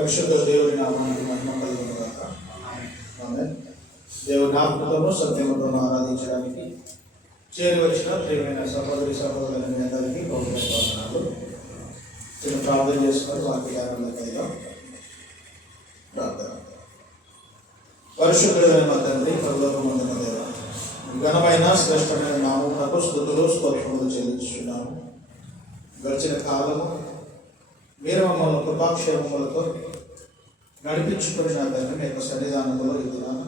పరిశుద్ధ దేవుని నామానికి మహిమ కలుగును గాక. ఆమేన్. దేవుని ఆత్మతోనూ సత్యముతోనూ ఆరాధించడానికి చేరి వచ్చిన ప్రియమైన సహోదరి సహోదరుల మీ అందరికీ వందనాలు. చిన్న ప్రార్థన చేసుకొని వారికి ఆనందకైనా ప్రార్థన. పరిశుద్ధుడైన మా తండ్రి, పరలోకమందున్న దేవా, ఘనమైన శ్రేష్టమైన నామమునకు స్తుతులు స్తోత్రములు చెల్లించుచున్నాము. గడిచిన కాలము మీరు మమ్మల్ని కృపాక్షేమములతో నడిపించుకుని నా తండ్రి మీ యొక్క సన్నిధానంలో ఈ దినాన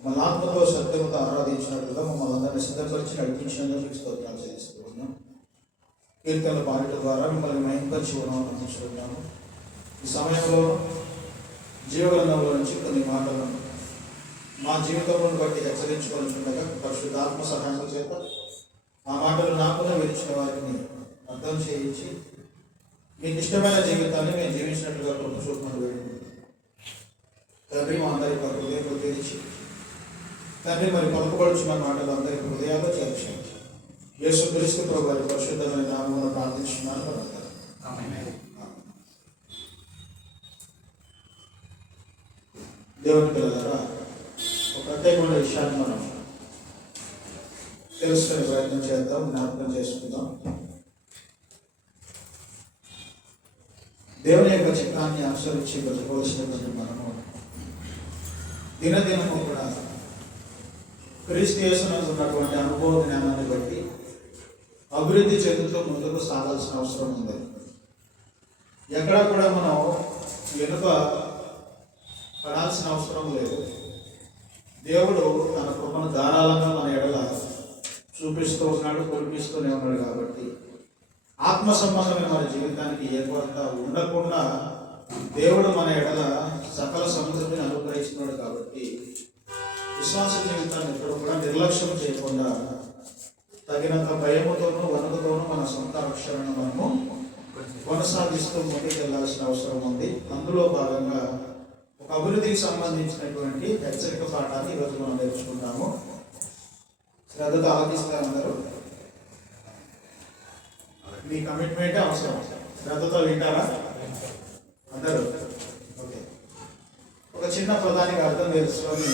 మమ్మల్ని ఆత్మతో సత్యముతో ఆరాధించినట్లుగా మమ్మల్ని అందరినీ సిద్ధపరిచి నడిపించినందుకు మీకు స్తోత్రాలు చెల్లిస్తూ ఉన్నాం. కీర్తనలు పాడటం ద్వారా మిమ్మల్ని మహింపరిచి ఉన్నాము. ఈ సమయంలో జీవగ్రంథంలో నుంచి కొన్ని మాటలను మా జీవితంలో బట్టి హెచ్చరించుకొనిచుండగా పరిశుద్ధాత్మ సహాయం చేత ఆ మాటలు నాకునే విరిచిన వారిని అర్థం చేయించి మీకు ఇష్టమైన జీవితాన్ని మేము జీవించినట్లుగా కృప చూపమని వేడుకుంటున్నాం. తండ్రి, మా అందరి హృదయంలో తెరిచి తండ్రి మరి పలుకుబడుచున్న మాటలు అందరి హృదయాల్లో చేర్చండి. యేసుక్రీస్తు ప్రభువు వారి పరిశుద్ధమైన నామమున ప్రార్థించున్నాను. దేవుని పిల్లలారా, ఒక ప్రత్యేకమైన విషయాన్ని మనం తెలుసుకునే ప్రయత్నం చేద్దాం, జ్ఞాపకం చేసుకుందాం. దేవుని యొక్క చిత్తాన్ని అనుసరించి బ్రతకవలసినటువంటి మనము దినదినము కూడా క్రీస్తు యేసునందు ఉన్నటువంటి అనుభవ జ్ఞానాన్ని బట్టి అభివృద్ధి చెందుతూ ముందుకు సాగాల్సిన అవసరం ఉంది. ఎక్కడా కూడా మనం వెనుక పడాల్సిన అవసరం లేదు. దేవుడు తన కృపను ధారాళంగా మన ఎడల చూపిస్తూ ఉన్నాడు, కురిపిస్తూనే ఉన్నాడు. కాబట్టి ఆత్మ సంబంధమైన మన జీవితానికి ఏ కొరత ఉండకుండా దేవుడు మన ఎడల సకల సమృద్ధిని అనుగ్రహిస్తున్నాడు. కాబట్టి విశ్వాస జీవితాన్ని ఎప్పుడు కూడా నిర్లక్ష్యం చేయకుండా తగినంత భయముతోనూ వణుకుతోనూ మన సొంత రక్షణను మనము కొనసాగిస్తూ ముందుకు వెళ్ళాల్సిన అవసరం ఉంది. అందులో భాగంగా ఒక అభివృద్ధికి సంబంధించినటువంటి హెచ్చరిక పాఠాన్ని ఈరోజు మనం నేర్చుకుంటాము. శ్రద్ధతో ఆలోచిస్తారు అందరూ. మీ కమిట్మెంటే అవసరం. శ్రద్ధతో వింటారా అందరూ? ఓకే. ఒక చిన్న పదానికి అర్థం తెలుసుకొని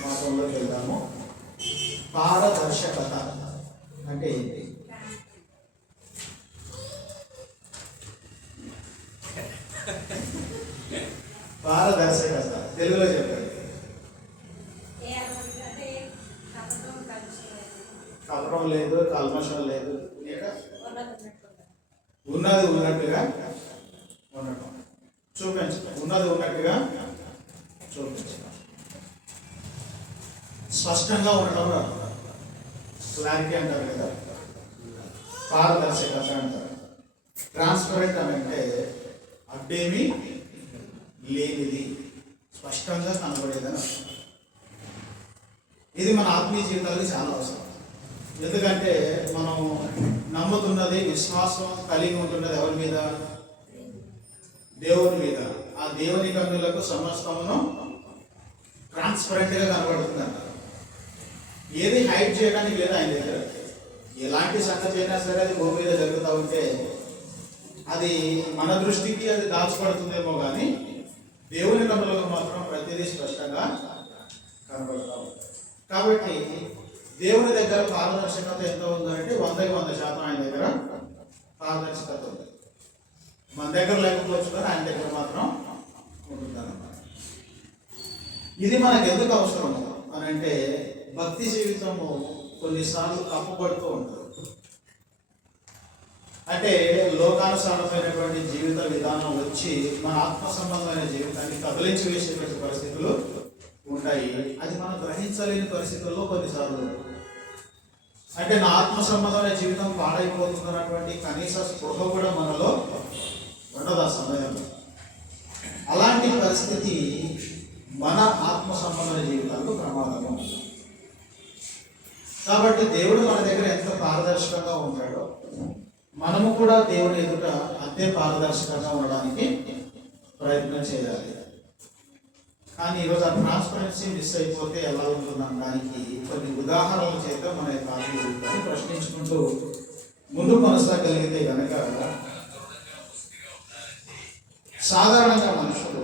మాటల్లోకి వెళ్దాము. పారదర్శకత అంటే ఏంటి? పారదర్శకత తెలుగులో చెప్పండి. కపటం లేదు, కల్మషం లేదు, ఉన్నది ఉన్నట్టుగా ఉండటం. చూపించడం, ఉన్నది ఉన్నట్టుగా చూపించడం, స్పష్టంగా ఉండటం. క్లారిటీ అంటారు కదా, పారదర్శకత అంటారు. ట్రాన్స్పరెంట్ అని అంటే అడ్డేమీ లేనిది, స్పష్టంగా కనబడేదని. ఇది మన ఆత్మీయ జీవితానికి చాలా అవసరం. ఎందుకంటే మనం నమ్ముతున్నది, విశ్వాసం కలిగి ఉంటున్నది ఎవరి మీద? దేవుని మీద. ఆ దేవుని కన్నులకు సమస్తమును ట్రాన్స్పరెంట్గా కనబడుతుంది అన్నారు. ఏది హైడ్ చేయడానికి లేదు ఆయన దగ్గర. ఎలాంటి సంగతి అయినా సరే అది భూమి మీద జరుగుతూ ఉంటే అది మన దృష్టికి అది దాచిపడుతుందేమో కానీ దేవుని కన్నులకు మాత్రం ప్రతిదీ స్పష్టంగా కనబడతా ఉంటుంది. కాబట్టి దేవుని దగ్గర పారదర్శకత ఎంత ఉందంటే 100% ఆయన దగ్గర పారదర్శకత ఉంది. మన దగ్గర లేకపోవచ్చు కానీ ఆయన దగ్గర మాత్రం ఉంటుందన్నమాట. ఇది మనకు ఎందుకు అవసరం అని అంటే భక్తి జీవితము కొన్నిసార్లు తప్పుపడుతూ ఉంటుంది. అంటే లోకానుసారమైనటువంటి జీవిత విధానం వచ్చి మన ఆత్మ సంబంధమైన జీవితాన్ని కదిలించి వేసేటువంటి పరిస్థితులు ఉంటాయి. అది మనం గ్రహించలేని పరిస్థితుల్లో కొన్నిసార్లు అంటే నా ఆత్మ సంబంధమైన జీవితం పాడైపోతున్నటువంటి కనీస స్పృహ కూడా మనలో ఉండదు ఆ సమయంలో. అలాంటి పరిస్థితి మన ఆత్మ సంబంధమైన జీవితాలకు ప్రమాదం. కాబట్టి దేవుడు మన దగ్గర ఎంత పారదర్శకంగా ఉంటాడో మనము కూడా దేవుని ఎదుట అంతే పారదర్శకంగా ఉండడానికి ప్రయత్నం చేయాలి. కానీ ఈరోజు ఆ ట్రాన్స్పరెన్సీ మిస్ అయిపోతే ఎలా ఉంటుందనడానికి కొన్ని ఉదాహరణల చేత మన యొక్క ఆత్మీయ జీవితాన్ని ప్రశ్నించుకుంటూ ముందుకు కొనసాగలిగితే కనుక సాధారణంగా మనుషులు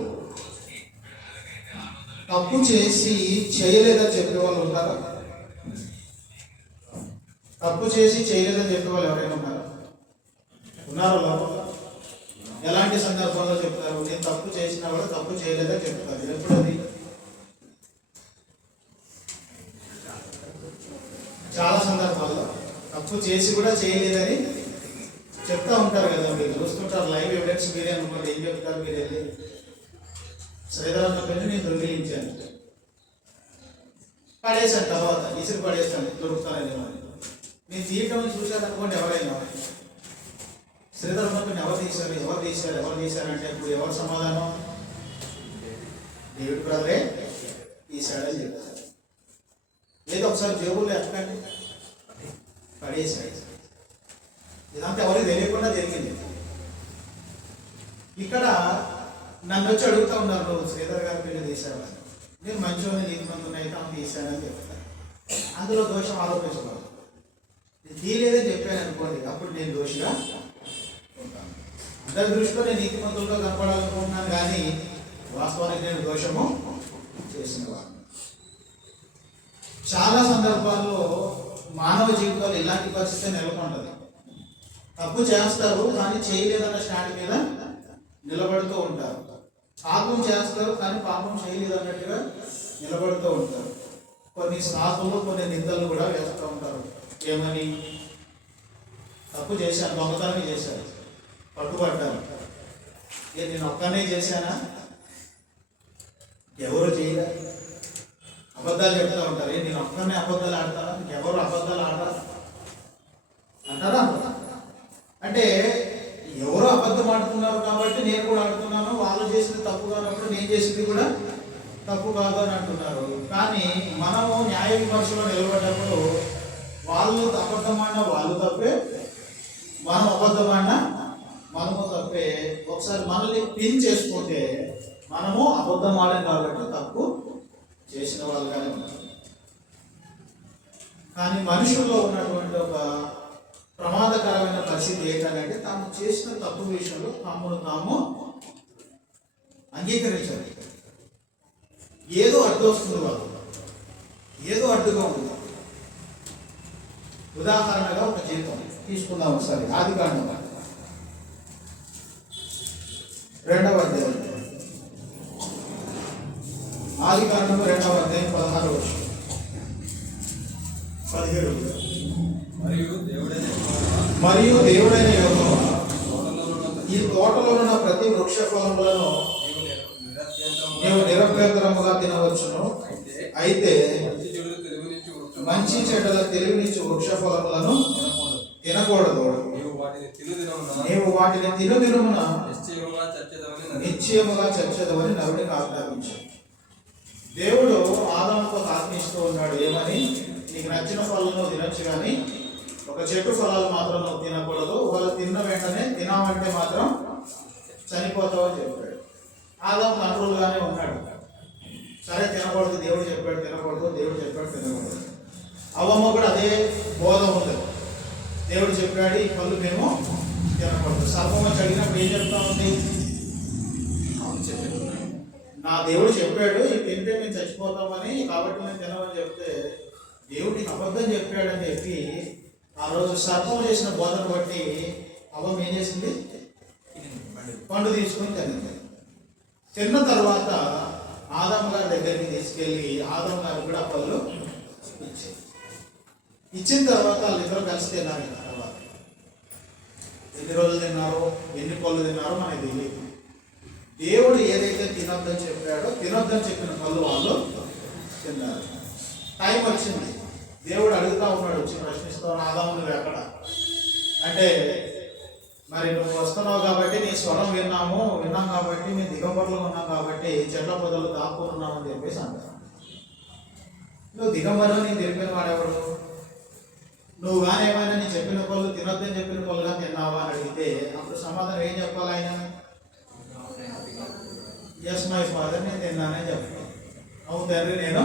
తప్పు చేసి చేయలేదని చెప్పే వాళ్ళు ఉంటారా? తప్పు చేసి చేయలేదని చెప్పే వాళ్ళు ఎవరైనా ఉన్నారా? ఉన్నారో లోపల? ఎలాంటి సందర్భంలో చెప్తారు? నేను తప్పు చేసినా కూడా తప్పు చేయలేదని చెప్తారు. ఎప్పుడు అది? చాలా సందర్భాల్లో తప్పు చేసి కూడా చేయలేదని చెప్తా ఉంటారు కదా. మీరు చూస్తుంటారు, లైవ్ ఎవిడెన్స్ మీరే అనుకోండి. ఏం చెప్తారు మీరు వెళ్ళి? శ్రీధరన్న పెళ్లి నేను దొంగిలించాను, పడేసాను, తర్వాత ఇసురు పడేస్తాను దొరుకుతానని. నేను తీయటం చూశాను అనుకోండి. ఎవరైనా శ్రీధరన్న పెళ్లి ఎవరు తీశారు అంటే ఇప్పుడు ఎవరు సమాధానం? డేవిడ్ బ్రదరే తీశాడని చెప్తారు. ఏదో ఒకసారి జేబుల్లో ఎక్కడండి పడేసాడు. ఇదంతా ఎవరికి తెలియకుండా జరిగింది. ఇక్కడ నన్ను వచ్చి అడుగుతూ ఉన్నారు, నువ్వు శ్రీధర్ గారి పెళ్లి తీశావని. నేను మంచిగా నీకు మంది అయితే ఆమె తీశానని చెప్తాను. అందులో దోషం ఆరోపించకూడదు. నేను తీయలేదని చెప్పాను అనుకోండి, అప్పుడు నేను దోషిగా ఉంటాను. అందరి దృష్టిలో నేను నీతిమంతులతో కనపడాలనుకుంటున్నాను, కానీ వాస్తవానికి నేను దోషము చేసిన వాడిని. చాలా సందర్భాల్లో మానవ జీవితాలు ఇలాంటి పరిస్థితి నెలకొంటుంది. తప్పు చేస్తారు కానీ చేయలేదన్న స్టాండ్ మీద నిలబడుతూ ఉంటారు. పాపం చేస్తారు కానీ పాపం చేయలేదన్నట్టుగా నిలబడుతూ ఉంటారు. కొన్ని సాకులు, కొన్ని నిందలు కూడా వేస్తూ ఉంటారు. ఏమని? తప్పు చేశాను, దొంగతనం చేశాను, పట్టుబడ్డాను. నేను ఒక్కనే చేశానా? ఎవరు చేయలే. అబద్ధాలు చెప్తూ ఉంటారు. నేను ఒక్కనే అబద్ధాలు ఆడతానా? ఎవరు అబద్ధాలు ఆడరా అంటారా? అంటే ఎవరో అబద్ధం ఆడుతున్నారు కాబట్టి నేను కూడా ఆడుతున్నాను, వాళ్ళు చేసింది తప్పు కానప్పుడు నేను చేసింది కూడా తప్పు కాదు అని అంటున్నారు. కానీ మనము న్యాయ విమర్శలో నిలబడ్డప్పుడు వాళ్ళు అబద్ధం ఆడినా వాళ్ళు తప్పే, మనం అబద్ధం ఆడినా మనము తప్పే. ఒకసారి మనల్ని పిన్ చేసుకుంటే మనము అబద్ధం ఆడాం కాబట్టి తప్పు చేసిన వాళ్ళుగానే ఉన్నారు. కానీ మనుషుల్లో ఉన్నటువంటి ఒక ప్రమాదకరమైన పరిస్థితి ఏంటంటే, తాము చేసిన తప్పు విషయంలో తమను తాము అంగీకరించాలి. ఏదో అడ్డు వస్తుంది, వాళ్ళు ఏదో అడ్డుగా ఉంది. ఉదాహరణగా ఒక జీవితం తీసుకుందాం ఒకసారి. ఆదికాండం 2వ అధ్యాయం. ఆదికాండం 2వ అధ్యాయం 16వ వచనం 17. మరియు దేవుడైన యెహోవా ఈ తోటలో ఉన్న ప్రతి వృక్ష ఫలములను నీవు నిరభ్యంతరముగా తినవచ్చును. అయితే మంచి చెడ్డల తెలివినిచ్చు వృక్ష ఫలములను తినకూడదు. నీవు వాటిని తినుదినమున నిశ్చయముగా చచ్చెదవని నరునికి ఆజ్ఞాపించాడు. దేవుడు ఆదాముతో ఆజ్ఞిస్తూ ఉన్నాడు. ఏమని? నీకు నచ్చిన ఫలాలను తినొచ్చు, కానీ ఒక చెట్టు ఫలాలు మాత్రం నువ్వు తినకూడదు. వాళ్ళు తిన్న వెంటనే తినామంటే మాత్రం చనిపోతావు అని చెప్పాడు. ఆదాము కంట్రోల్గానే ఉన్నాడు. సరే తినకూడదు, దేవుడు చెప్పాడు తినకూడదు, దేవుడు చెప్పాడు తినకూడదు. అవ్వమ్మ కూడా అదే బోధ ఉంది. దేవుడు చెప్పాడు ఈ పళ్ళు మేము తినకూడదు. సర్పం వచ్చి అడిగినప్పుడు ఏం చెప్తా ఉంది? నా దేవుడు చెప్పాడు ఇది తింటే మేము చచ్చిపోతామని, కాబట్టి మేము తినమని చెప్తే దేవుడు నీకు అబద్ధం చెప్పాడని చెప్పి ఆ రోజు సర్పం చేసిన బోధను బట్టి అవ్వం ఏం చేసింది? పండు తీసుకొని తిన్నది. తిన్న తర్వాత ఆదాము గారి దగ్గరికి తీసుకెళ్ళి ఆదాము గారికి కూడా పళ్ళు ఇచ్చిన తర్వాత వాళ్ళిద్దరూ కలిసి తిన్నారు. తర్వాత ఎన్ని రోజులు తిన్నారో, ఎన్ని పళ్ళు తిన్నారో మనకి తెలియదు. దేవుడు ఏదైతే తినొద్దని చెప్పాడో, తినొద్దని చెప్పిన పళ్ళు వాళ్ళు తిన్నారు. టైం వచ్చింది, దేవుడు అడుగుతా ఉన్నాడు, వచ్చి ప్రశ్నిస్తావు, ఆదాము నువ్వు ఎక్కడ అంటే, మరి నువ్వు వస్తున్నావు కాబట్టి నీ స్వరం విన్నాం కాబట్టి మేము దిగంబరులు ఉన్నాం కాబట్టి చెట్ల పొదలు దాక్కున్నామని చెప్పేసి అంటారు. నువ్వు దిగంబరు నీకు తెలిపిన వాడెవడు? నువ్వు కానీ ఏమైనా నీ చెప్పిన పళ్ళు తినొద్దని చెప్పిన పళ్ళుగా తిన్నావా అని అడిగితే అప్పుడు సమాధానం ఏం చెప్పాలి? ఆయన ఎస్ మై ఫాదర్, నేను తిన్నానని చెప్పాను. అవును తండ్రి నేను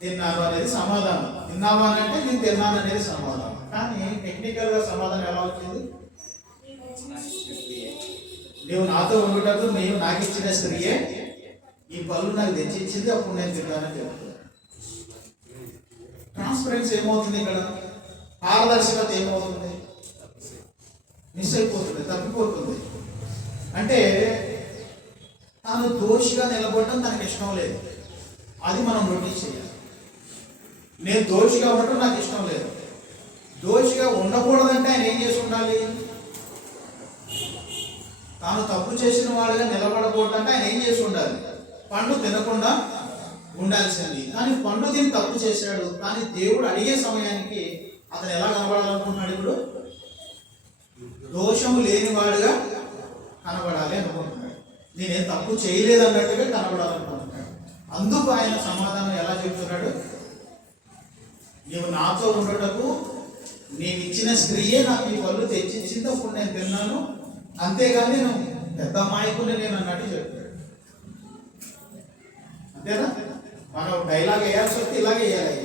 తిన్నాను అనేది సమాధానం. తిన్నావా అని అంటే నేను తిన్నాను అనేది సమాధానం. కానీ టెక్నికల్గా సమాధానం ఎలా వచ్చింది? నీవు నాతో ఉండుటకు నీవు నాకు ఇచ్చిన స్త్రీయే ఈ పళ్ళు నాకు తెచ్చిచ్చింది, అప్పుడు నేను తిన్నానని చెప్తాను. ట్రాన్స్పరెన్సీ ఏమవుతుంది ఇక్కడ? పారదర్శకత ఏమవుతుంది? మిస్ అయిపోతుంది, తప్పిపోతుంది. అంటే తాను దోషిగా నిలబడటం తనకి ఇష్టం లేదు. అది మనం నోటీస్ చేయాలి. నేను దోషిగా ఉండటం నాకు ఇష్టం లేదు. దోషిగా ఉండకూడదంటే ఆయన ఏం చేసి ఉండాలి? తాను తప్పు చేసిన వాడుగా నిలబడకూడదంటే ఆయన ఏం చేసి ఉండాలి? పండు తినకుండా ఉండాల్సింది. కానీ పండు తిని తప్పు చేశాడు. కానీ దేవుడు అడిగే సమయానికి అతను ఎలా కనబడాలనుకుంటున్నాడు? ఇప్పుడు దోషము లేనివాడుగా కనబడాలి అనుకుంటున్నాడు. నేనేం తప్పు చేయలేదు అన్నట్టుగా కనబడాలనుకుంటున్నాడు. అందుకు ఆయన సమాధానం ఎలా చెప్తున్నాడు? నీవు నాతో ఉండటకు నేను ఇచ్చిన స్త్రీయే నాకు ఈ పళ్ళు తెచ్చిచ్చింది, అప్పుడు నేను తిన్నాను, అంతేగాని నేను పెద్ద అమాయకుని నేను అన్నట్టు చెప్పాడు. అంతేనా? మనం డైలాగ్ వేయాల్సి వస్తే ఇలాగే వేయాలి.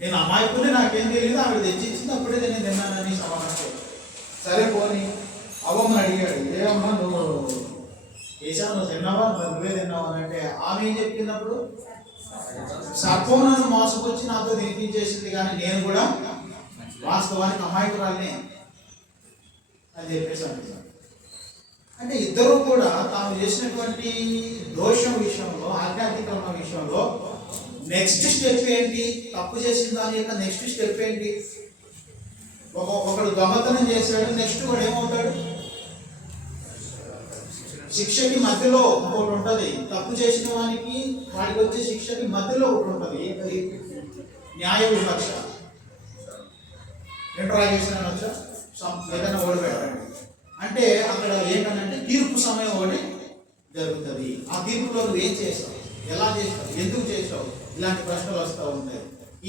నేను అమాయకుని, నాకేం తెలియదు, ఆవిడ తెచ్చిచ్చింది, అప్పుడే నేను తిన్నానని సమాధానం. సరే పోనీ అవ్వమ్మని అడిగాడు, ఏమమ్మా నువ్వు వేసావు, నువ్వు తిన్నావా, నువ్వే తిన్నావా అని అంటే ఆమె ఏం చెప్పినప్పుడు, సర్పం నన్ను మోసకొచ్చి నాతో తినిపించేసింది, కానీ నేను కూడా వాస్తవానికి అమాయకురాలిని అని చెప్పేసి అంటున్నాను. అంటే ఇద్దరు కూడా తాము చేసినటువంటి దోషం విషయంలో, ఆధ్యాత్మికమైన విషయంలో నెక్స్ట్ స్టెప్ ఏంటి? తప్పు చేసిన దాని యొక్క నెక్స్ట్ స్టెప్ ఏంటి? ఒకడు దొంగతనం చేశాడు, నెక్స్ట్ వాడు ఏమవుతాడు? శిక్షకి మధ్యలో ఒకటి ఉంటుంది. తప్పు చేసిన వానికి వాడికి వచ్చే శిక్షకి మధ్యలో ఒకటి ఉంటుంది. న్యాయ వివక్ష, ఇంటరాగేషన్ అనొచ్చా, ఏదైనా ఓడిపెట్టండి అంటే అక్కడ ఏంటంటే తీర్పు సమయం ఒకటి జరుగుతుంది. ఆ తీర్పులో నువ్వు ఏం చేస్తావు, ఎలా చేస్తావు, ఎందుకు చేస్తావు, ఇలాంటి ప్రశ్నలు వస్తూ ఉంటాయి.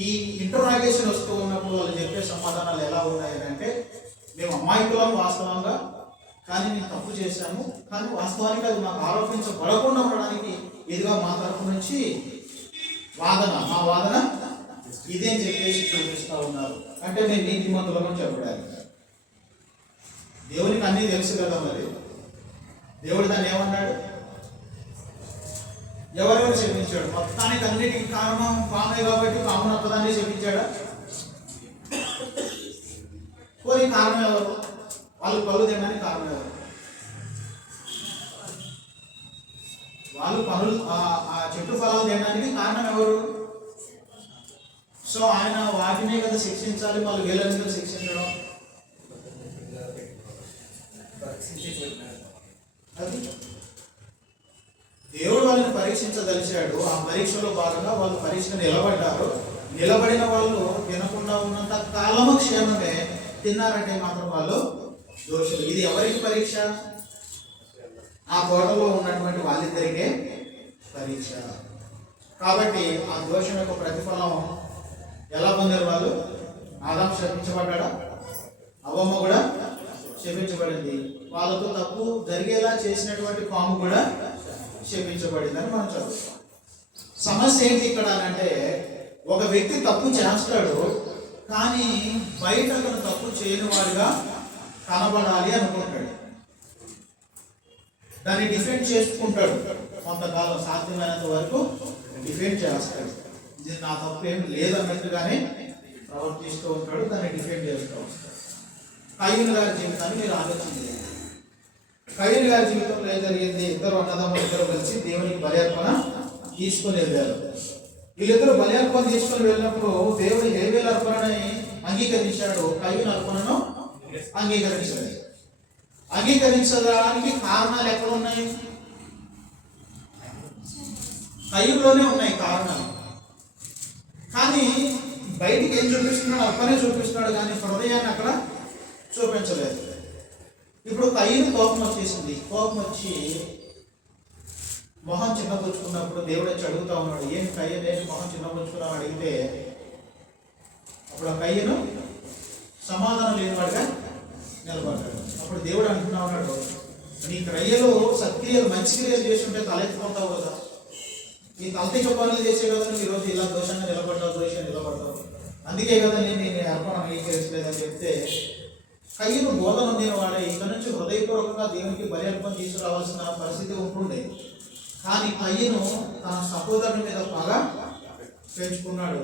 ఈ ఇంటరాగేషన్ వస్తూ ఉన్నప్పుడు వాళ్ళు చెప్పే సమాధానాలు ఎలా ఉన్నాయి అంటే, మేము అమాయకులం వాస్తవంగా, కానీ మేము తప్పు చేశాము, కానీ వాస్తవానికి అది మాకు ఆరోపించబడకుండా ఉండడానికి ఇదిగా మా తరపు నుంచి వాదన, మా వాదన ఇదేం చెప్పేసి చూపిస్తూ ఉన్నారు. అంటే మేము నీతిమంతులమని చెప్పడానికి. దేవునికి అన్నీ తెలుసు కదా. మరి దేవుడు దాన్ని ఏమన్నాడు? ఎవరెవరు చెప్పించాడు? మొత్తానికి అన్నిటికీ కారణం పామే కాబట్టి పామును ఒక్కదాన్ని చెప్పించాడా? పోనీ కారణం ఎవరు? వాళ్ళు పళ్ళు తినడానికి కారణం ఎవరు? వాళ్ళు పనులు ఆ చెట్టు ఫలాలు తినడానికి కారణం ఎవరు? సో ఆయన వాటినే కదా శిక్షించాలి, వాళ్ళు వీళ్ళని కదా శిక్షించడం. అది దేవుడు వాళ్ళని పరీక్షించదలిచాడు. ఆ పరీక్షలో భాగంగా వాళ్ళు పరీక్ష నిలబడ్డారు. నిలబడిన వాళ్ళు తినకుండా ఉన్నంత కాలము క్షేమమే, తిన్నారంటే మాత్రం వాళ్ళు దోషులు. ఇది ఎవరికి పరీక్ష? ఆ తోటలో ఉన్నటువంటి వాళ్ళిద్దరికే పరీక్ష. కాబట్టి ఆ దోషం యొక్క ప్రతిఫలం ఎలా పొందారు వాళ్ళు? ఆదాము శపించబడ్డా, అవ్వమ్మ కూడా శపించబడింది. వాళ్ళతో తప్పు జరిగేలా చేసినటువంటి పాము కూడా శపించబడిందని మనం చదువుతాం. సమస్య ఏంటి ఇక్కడ అంటే, ఒక వ్యక్తి తప్పు చేస్తాడు, కానీ బయట అతను తప్పు చేయని వాడుగా కనబడాలి అనుకుంటాడు. దాన్ని డిఫెండ్ చేసుకుంటాడు. కొంతకాలం సాధ్యమైనంత వరకు డిఫెండ్ చేస్తాడు. ఇది నా తప్పు ఏం లేదన్నట్టుగానే ప్రవర్తిస్తూ ఉంటాడు, దాన్ని డిఫెండ్ చేస్తూ ఉంటాడు. కయ్యూను గారి జీవితాన్ని మీరు ఆలోచించండి. కయ్యూను గారి జీవితంలో ఏం జరిగింది? ఇద్దరు అన్నదమ్ములు ఇద్దరు కలిసి దేవునికి బలి అర్పణ తీసుకొని వెళ్ళారు. వీళ్ళిద్దరూ బలి అర్పణ తీసుకొని వెళ్ళినప్పుడు దేవుడు హేబేలు అర్పణని అంగీకరించాడు, కయ్యూను అర్పణను అంగీకరించాడు. అంగీకరించడానికి కారణాలు ఎక్కడ ఉన్నాయి? కయ్యూలోనే ఉన్నాయి కారణాలు. కానీ బయటికి ఏం చూపిస్తున్నాడు? అర్పణే చూపిస్తున్నాడు, కానీ హృదయాన్ని అక్కడ చూపించలేదు. ఇప్పుడు కయ్యూను కోపం వచ్చేసింది. కోపం వచ్చి మొహం చిన్నపుచ్చుకున్నప్పుడు దేవుడు వచ్చి అడుగుతా ఉన్నాడు, ఏం కయ్యూను ఏంటి మొహం చిన్నపుచ్చుకున్నావు అడిగితే, అప్పుడు ఆ కయ్యూను సమాధానం లేనివాడుగా నిలబడ్డాడు. అప్పుడు దేవుడు అంటున్నా ఉన్నాడు, నీ క్రియలు సత్క్రియలు మంచి క్రియలు చేస్తుంటే తలెత్తుకుంటావు కదా, నీ తలతిక పనులు చేసే కదా నువ్వు ఈరోజు ఇలా దోషంగా నిలబడ్డావు, దోషంగా నిలబడ్డావు, అందుకే కదా నేను అర్పణ అంగీకరించలేదని చెప్తే, కయ్యూను బోధన ఉండిన వాడే ఇక నుంచి హృదయపూర్వకంగా దేవునికి బలి అర్పణ తీసుకురావాల్సిన పరిస్థితి ఉంటుండే. కానీ కయ్యను తన సహోదరుని మీద పగ పెంచుకున్నాడు.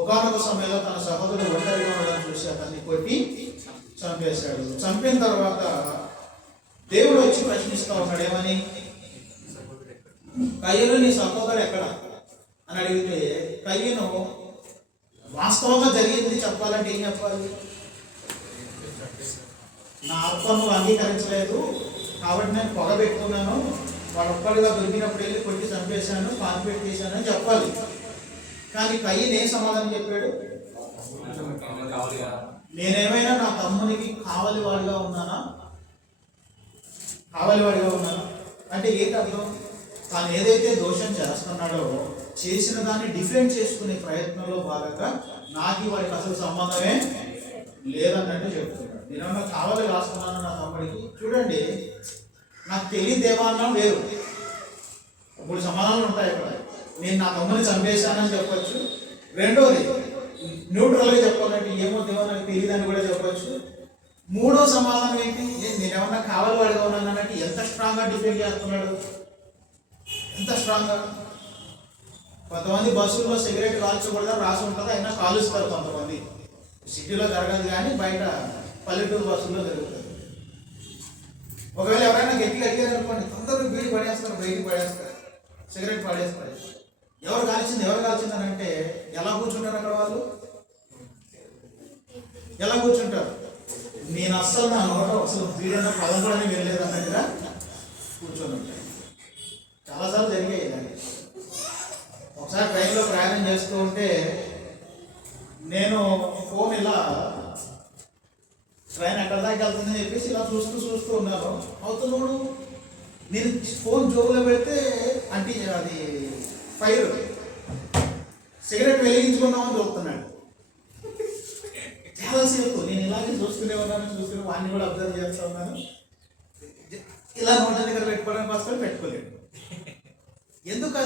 ఒకానొక సమయంలో తన సహోదరుడు ఒంటరిగా ఉండడం చూసి అతన్ని కొట్టి చంపేశాడు. చంపిన తర్వాత దేవుడు వచ్చి ప్రశ్నిస్తూ ఉన్నాడు, ఏమని? కయ్యను నీ సహోదరు ఎక్కడ అని అడిగితే కయ్యను వాస్తవంగా జరిగింది చెప్పాలంటే ఏం చెప్పాలి? నా అర్థం నువ్వు అంగీకరించలేదు కాబట్టి నేను పొగ పెట్టుకున్నాను, వాడు ఒక్కడిగా దొరికినప్పుడు వెళ్ళి కొట్టి చంపేశాను, కాన్ఫిడెంట్ చేశాను అని చెప్పాలి. కానీ కయ్యను ఏం సమాధానం చెప్పాడు? నేనేమైనా నా తమ్మునికి కావలివాడిగా ఉన్నానా? అంటే ఏంటి అర్థం? తాను ఏదైతే దోషం చేస్తున్నాడో చేసిన దాన్ని డిఫెండ్ చేసుకునే ప్రయత్నంలో భాగంగా నాకు వాడికి అసలు సంబంధమే లేదన్నట్టు చెప్తున్నాడు. నేనేమన్నా కావాలి రాస్తున్నాను నా తమ్ముడికి? చూడండి, నాకు తెలియదేవా అన్నా వేరు. 3 సమాధానాలు ఉంటాయి అక్కడ. నేను నా తమ్ముని చంపేశానని చెప్పొచ్చు. రెండోది న్యూట్రల్గా చెప్పాలంటే ఏమో దేవా నాకు తెలియదని కూడా చెప్పొచ్చు. మూడో సమాధానం ఏంటి? నేనేమన్నా కావాలి వాడిగా ఉన్నాను అన్నట్టు ఎంత స్ట్రాంగ్గా డిఫెండ్ చేస్తున్నాడు, ఎంత స్ట్రాంగ్గా. కొంతమంది బస్సుల్లో సిగరెట్ కాల్చకూడదని రాసి ఉంటుంది, అయినా కాలుస్తారు కొంతమంది. సిటీలో జరగదు కానీ బయట పల్లెటూరు బస్సుల్లో జరుగుతుంది. ఒకవేళ ఎవరైనా గట్టిగా అడిగారు అనుకోండి, అందరూ బీడి పడేస్తారు, బయటికి పడేస్తారు, సిగరెట్ పడేస్తారు. ఎవరు కాల్చిందని అంటే ఎలా కూర్చుంటారు అక్కడ వాళ్ళు? ఎలా కూర్చుంటారు? నేను అస్సలు నా నోట అసలు బీడన్న పదం కూడా వెళ్ళలేదు అన్నట్టుగా కూర్చొని ఉంటాయి. చాలాసార్లు జరిగాయి ఇలాంటి. ఒకసారి ట్రైన్లో ప్రయాణం చేస్తూ ఉంటే నేను ఫోన్ ఇలా ట్రైన్ ఎక్కడ దాకా వెళ్తుందని చెప్పేసి ఇలా చూస్తూ ఉన్నాను. అవుతున్నాడు, నేను ఫోన్ జోబులో పెడితే అంటే అది ఫైర్ సిగరెట్ వెలిగించుకుందామని చూస్తున్నాడు. చాలాసేపు నేను ఇలాగే చూస్తూనే వాడిని కూడా అబ్జర్వ్ చేస్తూ ఉన్నాను. ఇలా నోట్ల దగ్గర పెట్టుకోవడానికి వస్తాడు, పెట్టుకోలేడు. ఎందుకు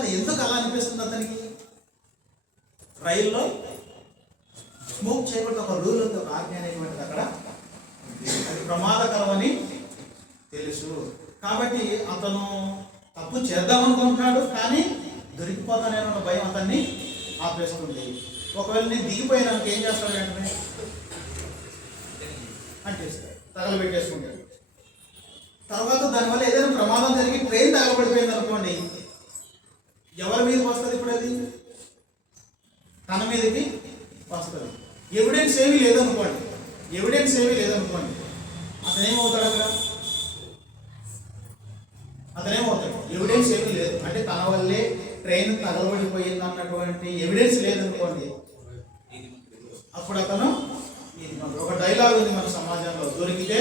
అలా అనిపిస్తుంది అతనికి? రైల్లో స్మోక్ చేయకూడదు ఒక రూల్ ఉంది, ఒక ఆజ్ఞ అనేటువంటిది అక్కడ. అది ప్రమాదకరమని తెలుసు కాబట్టి అతను తప్పు చేద్దామనుకుంటున్నాడు, కానీ దొరికిపోతానేమన్న భయం అతన్ని ఆపేస్తుంది. ఒకవేళ నేను దిగిపోయినాక ఏం చేస్తాడు? వెంటనే అంటేస్తాడు, తగలబెట్టేసుకుంటాడు. తర్వాత దానివల్ల ఏదైనా ప్రమాదం జరిగి ట్రైన్ తగలబడిపోయింది అనుకోండి, ఎవరి మీదకి వస్తుంది? ఇప్పుడు అది తన మీదకి వస్తుంది. ఎవిడెన్స్ ఏమీ లేదనుకోండి, అతనేమవుతాడు? అతనేమవుతాడు? ఎవిడెన్స్ ఏమీ లేదు అంటే తన వల్లే ట్రైన్ తగలబడిపోయింది అన్నటువంటి ఎవిడెన్స్ లేదనుకోండి, అప్పుడు అతను ఒక డైలాగ్ ఉంది మన సమాజంలో, దొరికితే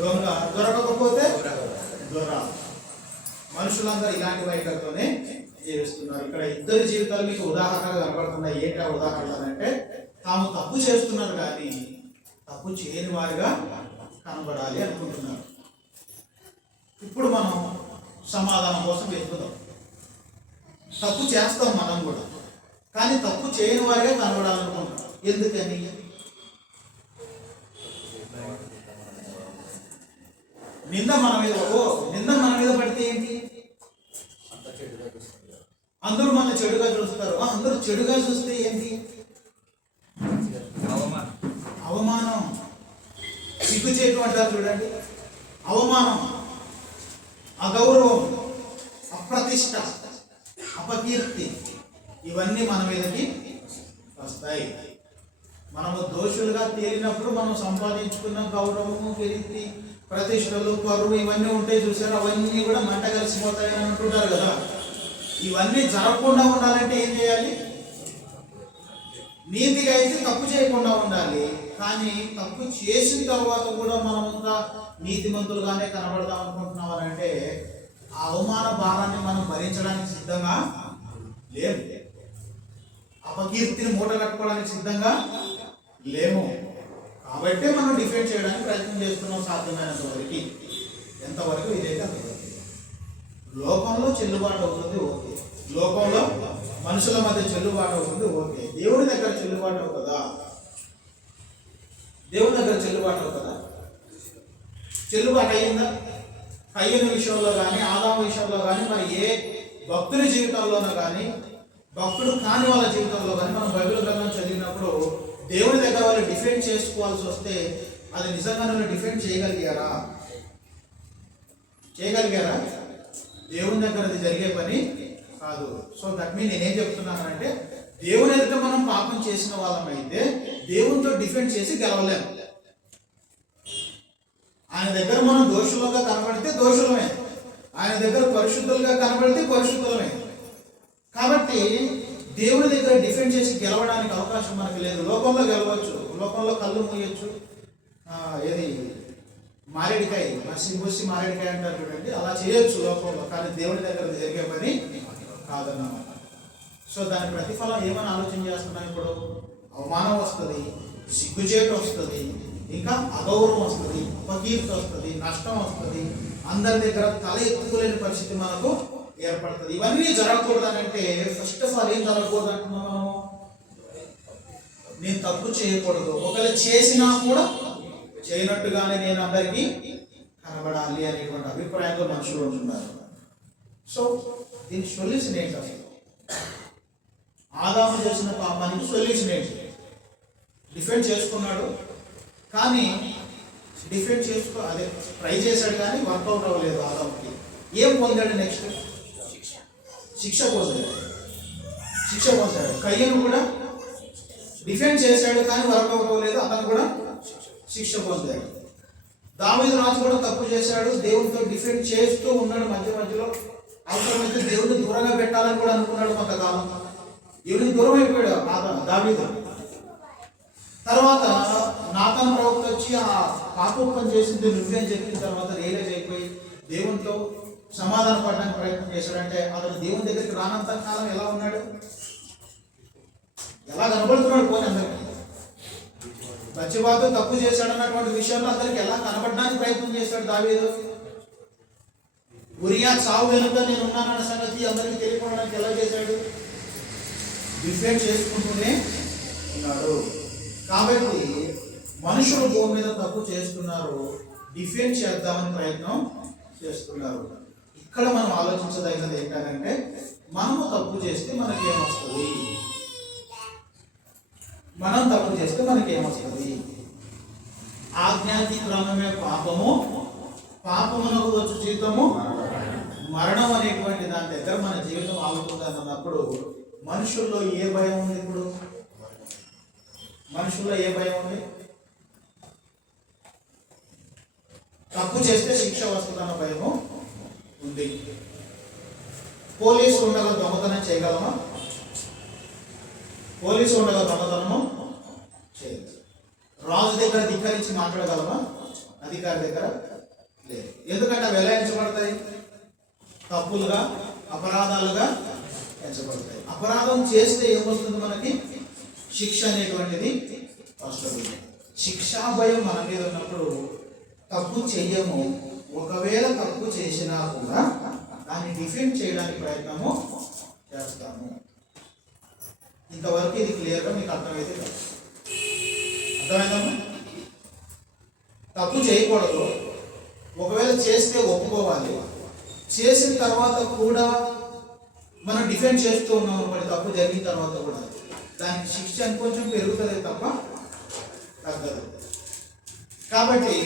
దొంగ, దొరకకపోతే దొర. మనుషులందరూ ఇలాంటి వైఖరితోనే జీవిస్తున్నారు. ఇక్కడ ఇద్దరి జీవితాలు మీకు ఉదాహరణగా కనబడుతున్నాయి. ఏంటి ఆ ఉదాహరణ అంటే, తాము తప్పు చేస్తున్నారు కానీ తప్పు చేయని వారిగా కనబడాలి అనుకుంటున్నారు. ఇప్పుడు మనం సమాధానం కోసం వెతుకుదాం. తప్పు చేస్తాం మనం కూడా, కానీ తప్పు చేయని వారిగా కనబడాలనుకుంటున్నాం. ఎందుకని? నింద మన మీద పడితే ఏంటి? అందరూ మన చెడుగా చూస్తారు. అందరూ చెడుగా చూస్తే ఏంటి? అవమానం, సిగ్గుచేటు అంటారు చూడండి. అవమానం, అగౌరవం, అప్రతిష్ట, అపకీర్తి, ఇవన్నీ మన మీదకి వస్తాయి. మనము దోషులుగా తేలినప్పుడు మనం సంపాదించుకున్న గౌరవము, కీర్తి, ప్రతిష్టలు, పరువు ఇవన్నీ ఉంటాయి చూసారు. అవన్నీ కూడా మంట కలిసిపోతాయి అని అంటుంటారు కదా. ఇవన్నీ జరగకుండా ఉండాలంటే ఏం చేయాలి? నీతిగా అయితే తప్పు చేయకుండా ఉండాలి. కానీ తప్పు చేసిన తర్వాత కూడా మనం ఇంకా నీతిమంతులుగానే కనబడదాం అనుకుంటున్నాం అని అంటే ఆ అవమాన భారాన్ని మనం భరించడానికి సిద్ధంగా లేము. అపకీర్తిని మూట కట్టుకోవడానికి సిద్ధంగా లేము. కాబట్టి మనం డిఫెండ్ చేయడానికి ప్రయత్నం చేస్తున్నాం సాధ్యమైనంత వరకు. ఎంతవరకు ఇదైతే అంతవరకు. లోకంలో చెల్లుబాటు అవుతుంది ఓకే, లోకంలో మనుషుల మధ్య చెల్లుబాటు అవుతుంది ఓకే. దేవుని దగ్గర చెల్లుబాటు అవుతుందా? దేవుని దగ్గర చెల్లుబాటు అవుతుందా? చెల్లుబాటు అయ్యిందా? కయ్యను విషయంలో కానీ, ఆదాము విషయంలో కానీ మరి ఏ భక్తుని జీవితంలోనూ కానీ భక్తుడు కాని వాళ్ళ జీవితంలో కానీ మనం బైబిల్ గ్రంథం చదివినప్పుడు దేవుని దగ్గర వాళ్ళు డిఫెండ్ చేసుకోవాల్సి వస్తే అది నిజంగా వాళ్ళు డిఫెండ్ చేయగలిగారా? దేవుని దగ్గర అది జరిగే పని కాదు. సో దట్ మీన్ నేనేం చెప్తున్నానంటే దేవుని ఎదుట మనం పాపం చేసిన వాళ్ళమైతే దేవునితో డిఫెండ్ చేసి గెలవలేము. ఆయన దగ్గర మనం దోషులుగా కనబడితే దోషులమే, ఆయన దగ్గర పరిశుద్ధులుగా కనబడితే పరిశుద్ధులమే. కాబట్టి దేవుని దగ్గర డిఫెండ్ చేసి గెలవడానికి అవకాశం మనకు లేదు. లోకంలో గెలవచ్చు, లోకంలో కళ్ళు మూయొచ్చు, ఏది మారేడికాయ మసి మారేడికాయ అంటారు చూడండి, అలా చేయొచ్చు లోకంలో. కానీ దేవుని దగ్గర జరిగే పని కాదన్నమాట. సో దాని ప్రతిఫలం ఏమని ఆలోచన చేస్తున్నాం? ఇప్పుడు అవమానం వస్తుంది, సిగ్గుచేటు వస్తుంది, ఇంకా అగౌరవం వస్తుంది, అపకీర్తి వస్తుంది, నష్టం వస్తుంది, అందరి దగ్గర తల ఎత్తుకోలేని పరిస్థితి మనకు ఏర్పడుతుంది. ఇవన్నీ జరగకూడదనంటే ఫస్ట్ ఆఫ్ ఆల్ ఏం జరగకూడదు అంటున్నాం మనము? నేను తప్పు చేయకూడదు, ఒకవేళ చేసినా కూడా చేయనట్టుగానే నేను అందరికీ కనబడాలి అనేటువంటి అభిప్రాయంలో మనుషులు ఉంటున్నారు. సో దీని సొల్యూషన్ ఏంటి? అసలు ఆదాము చేసిన పాపానికి సొల్యూషన్ ఏంటి? డిఫెండ్ చేసుకున్నాడు, కానీ అదే ట్రై చేశాడు కానీ వర్కౌట్ అవ్వలేదు. ఆదాముకి ఏం పొందాడు? నెక్స్ట్ శిక్ష పొందాడు. కయ్యను కూడా డిఫెండ్ చేశాడు కానీ వర్కౌట్ అవ్వలేదు, అతను కూడా శిక్ష పొందాడు. దావీదు రాజు కూడా తప్పు చేశాడు, దేవునితో డిఫెండ్ చేస్తూ ఉన్నాడు. మధ్యలో అవసరమైతే దేవుడిని దూరంగా పెట్టాలని కూడా అనుకున్నాడు కొంతకాలం. దేవుడికి దూరం అయిపోయాడు దావీదు. తర్వాత నాతాను ప్రవక్త వచ్చి ఆ పాపోత్పం చేసింది నువ్వే అని చెప్పిన తర్వాత రియలైజ్ అయిపోయి దేవునితో సమాధాన పడడానికి ప్రయత్నం చేశాడంటే అతను దేవుని దగ్గరికి రానంత కాలం ఎలా ఉన్నాడు? ఎలా కనబడుతున్నాడు? పోనీ అందరికి బత్షెబాతో తప్పు చేశాడన్నటువంటి విషయంలో అందరికి ఎలా కనబడడానికి ప్రయత్నం చేశాడు దావీదు? ఉరియా చావు వెనుక నేను ఉన్నానన్న సంగతి అందరికీ తెలియకపోవడానికి ఎలా చేశాడు? డిఫెండ్ చేసుకుంటూనే ఉన్నాడు. కాబట్టి మనుషులు భూమి మీద తప్పు చేస్తున్నారు, డిఫెండ్ చేద్దామని ప్రయత్నం చేస్తున్నారు. ఇక్కడ మనం ఆలోచించదగినది ఏంటంటే మనము తప్పు చేస్తే మనకేమొస్తుంది? మనం తప్పు చేస్తే మనకేమొస్తుంది? ఆజ్ఞాతిక్రమమే పాపము, పాపమునకు వచ్చు జీవితము మరణం అనేటువంటి దాని దగ్గర మన జీవితం ఆగుతుంది అన్నప్పుడు మనుషుల్లో ఏ భయం ఉంది? ఇప్పుడు మనుషుల్లో ఏ భయం ఉంది? తప్పు చేస్తే శిక్ష వస్తుందన్న భయము ఉంది. పోలీసు ఉండగా దొంగతనం చేయగలమా? పోలీసు ఉండగా దొంగతనము చేయగలము. రాజు దగ్గర ధిక్కరించి మాట్లాడగలమా? అధికారి దగ్గర లేదు. ఎందుకంటే అవి ఎలా ఎంచబడతాయి? తప్పులుగా, అపరాధాలుగా ఎంచబడతాయి. అపరాధం చేస్తే ఏమొస్తుంది మనకి? శిక్ష అనేటువంటిది వస్తుంది. శిక్షా భయం మన మీద ఉన్నప్పుడు తప్పు చెయ్యము. ఒకవేళ తప్పు చేసినా కూడా దాన్ని డిఫెండ్ చేయడానికి ప్రయత్నము చేస్తాము. ఇంతవరకు ఇది క్లియర్గా మీకు అర్థమైతే అర్థమైందమ్మా? తప్పు చేయకూడదు, ఒకవేళ చేస్తే ఒప్పుకోవాలి. చేసిన తర్వాత కూడా మనం డిఫెండ్ చేస్తూ ఉన్నాం మరి తప్పు జరిగిన తర్వాత కూడా దానికి శిక్ష కొంచెం పెరుగుతుంది తప్ప తగ్గదు. కాబట్టి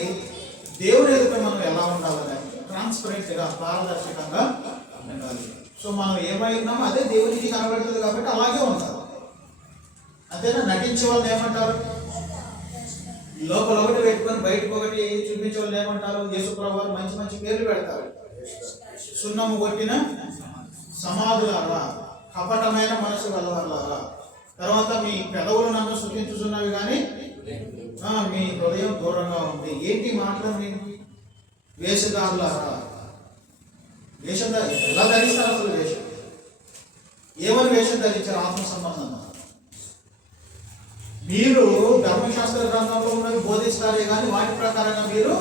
దేవుని ఎదుట మనం ఎలా ఉండాలని ట్రాన్స్పరెంట్గా, పారదర్శకంగా ఉండాలి. సో మనం ఏమై ఉన్నామో అదే దేవునికి కనబడుతుంది కాబట్టి అలాగే ఉండాలి. అంతేనా? నటించే వాళ్ళు ఏమంటారు? లోపల ఒకటి పెట్టుకొని బయటకు ఒకటి చూపించే వాళ్ళు ఏమంటారు? యేసుప్రభువు వారు మంచి మంచి పేర్లు పెడతారు. సున్నము కొట్టిన సమాధులారా, కపటమైన మనసు గలవారులారా, తర్వాత మీ పెదవులు నన్ను స్తుతించుచున్నవి కానీ మీ హృదయం దూరంగా ఉంది. ఏంటి మాటలు? వేషధారులారా, వేషం ఎలా ధరిస్తారు? అసలు వేషం ఏమని వేషం ధరించారు? ఆత్మ సంబంధంగా. మీరు ధర్మశాస్త్ర గ్రంథంలో ఉన్నవి బోధిస్తారే కానీ వాటి ప్రకారంగా మీరు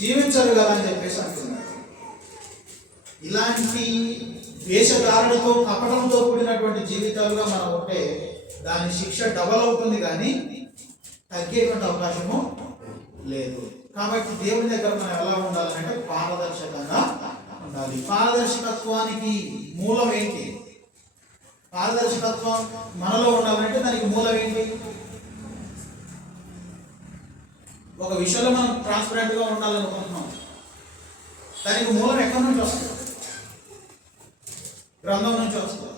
జీవించరు కదా అని చెప్పేసి అంటున్నారు. ఇలాంటి వేషధారణతో, కపటంతో కూడినటువంటి జీవితాలుగా మనం ఉంటే దాని శిక్ష డబల్ అవుతుంది కానీ తగ్గేటువంటి అవకాశము లేదు. కాబట్టి దేవుని దగ్గర మనం ఎలా ఉండాలంటే పారదర్శకంగా ఉండాలి. పారదర్శకత్వానికి మూలం ఏంటి? పారదర్శకత్వం మనలో ఉండాలంటే దానికి మూలం ఏంటి? ఒక విషయంలో మనం ట్రాన్స్పరెంట్గా ఉండాలనుకుంటున్నాం, దానికి మూలం ఎక్కడి నుంచి వస్తుంది? గ్రంథం నుంచి వస్తుంది.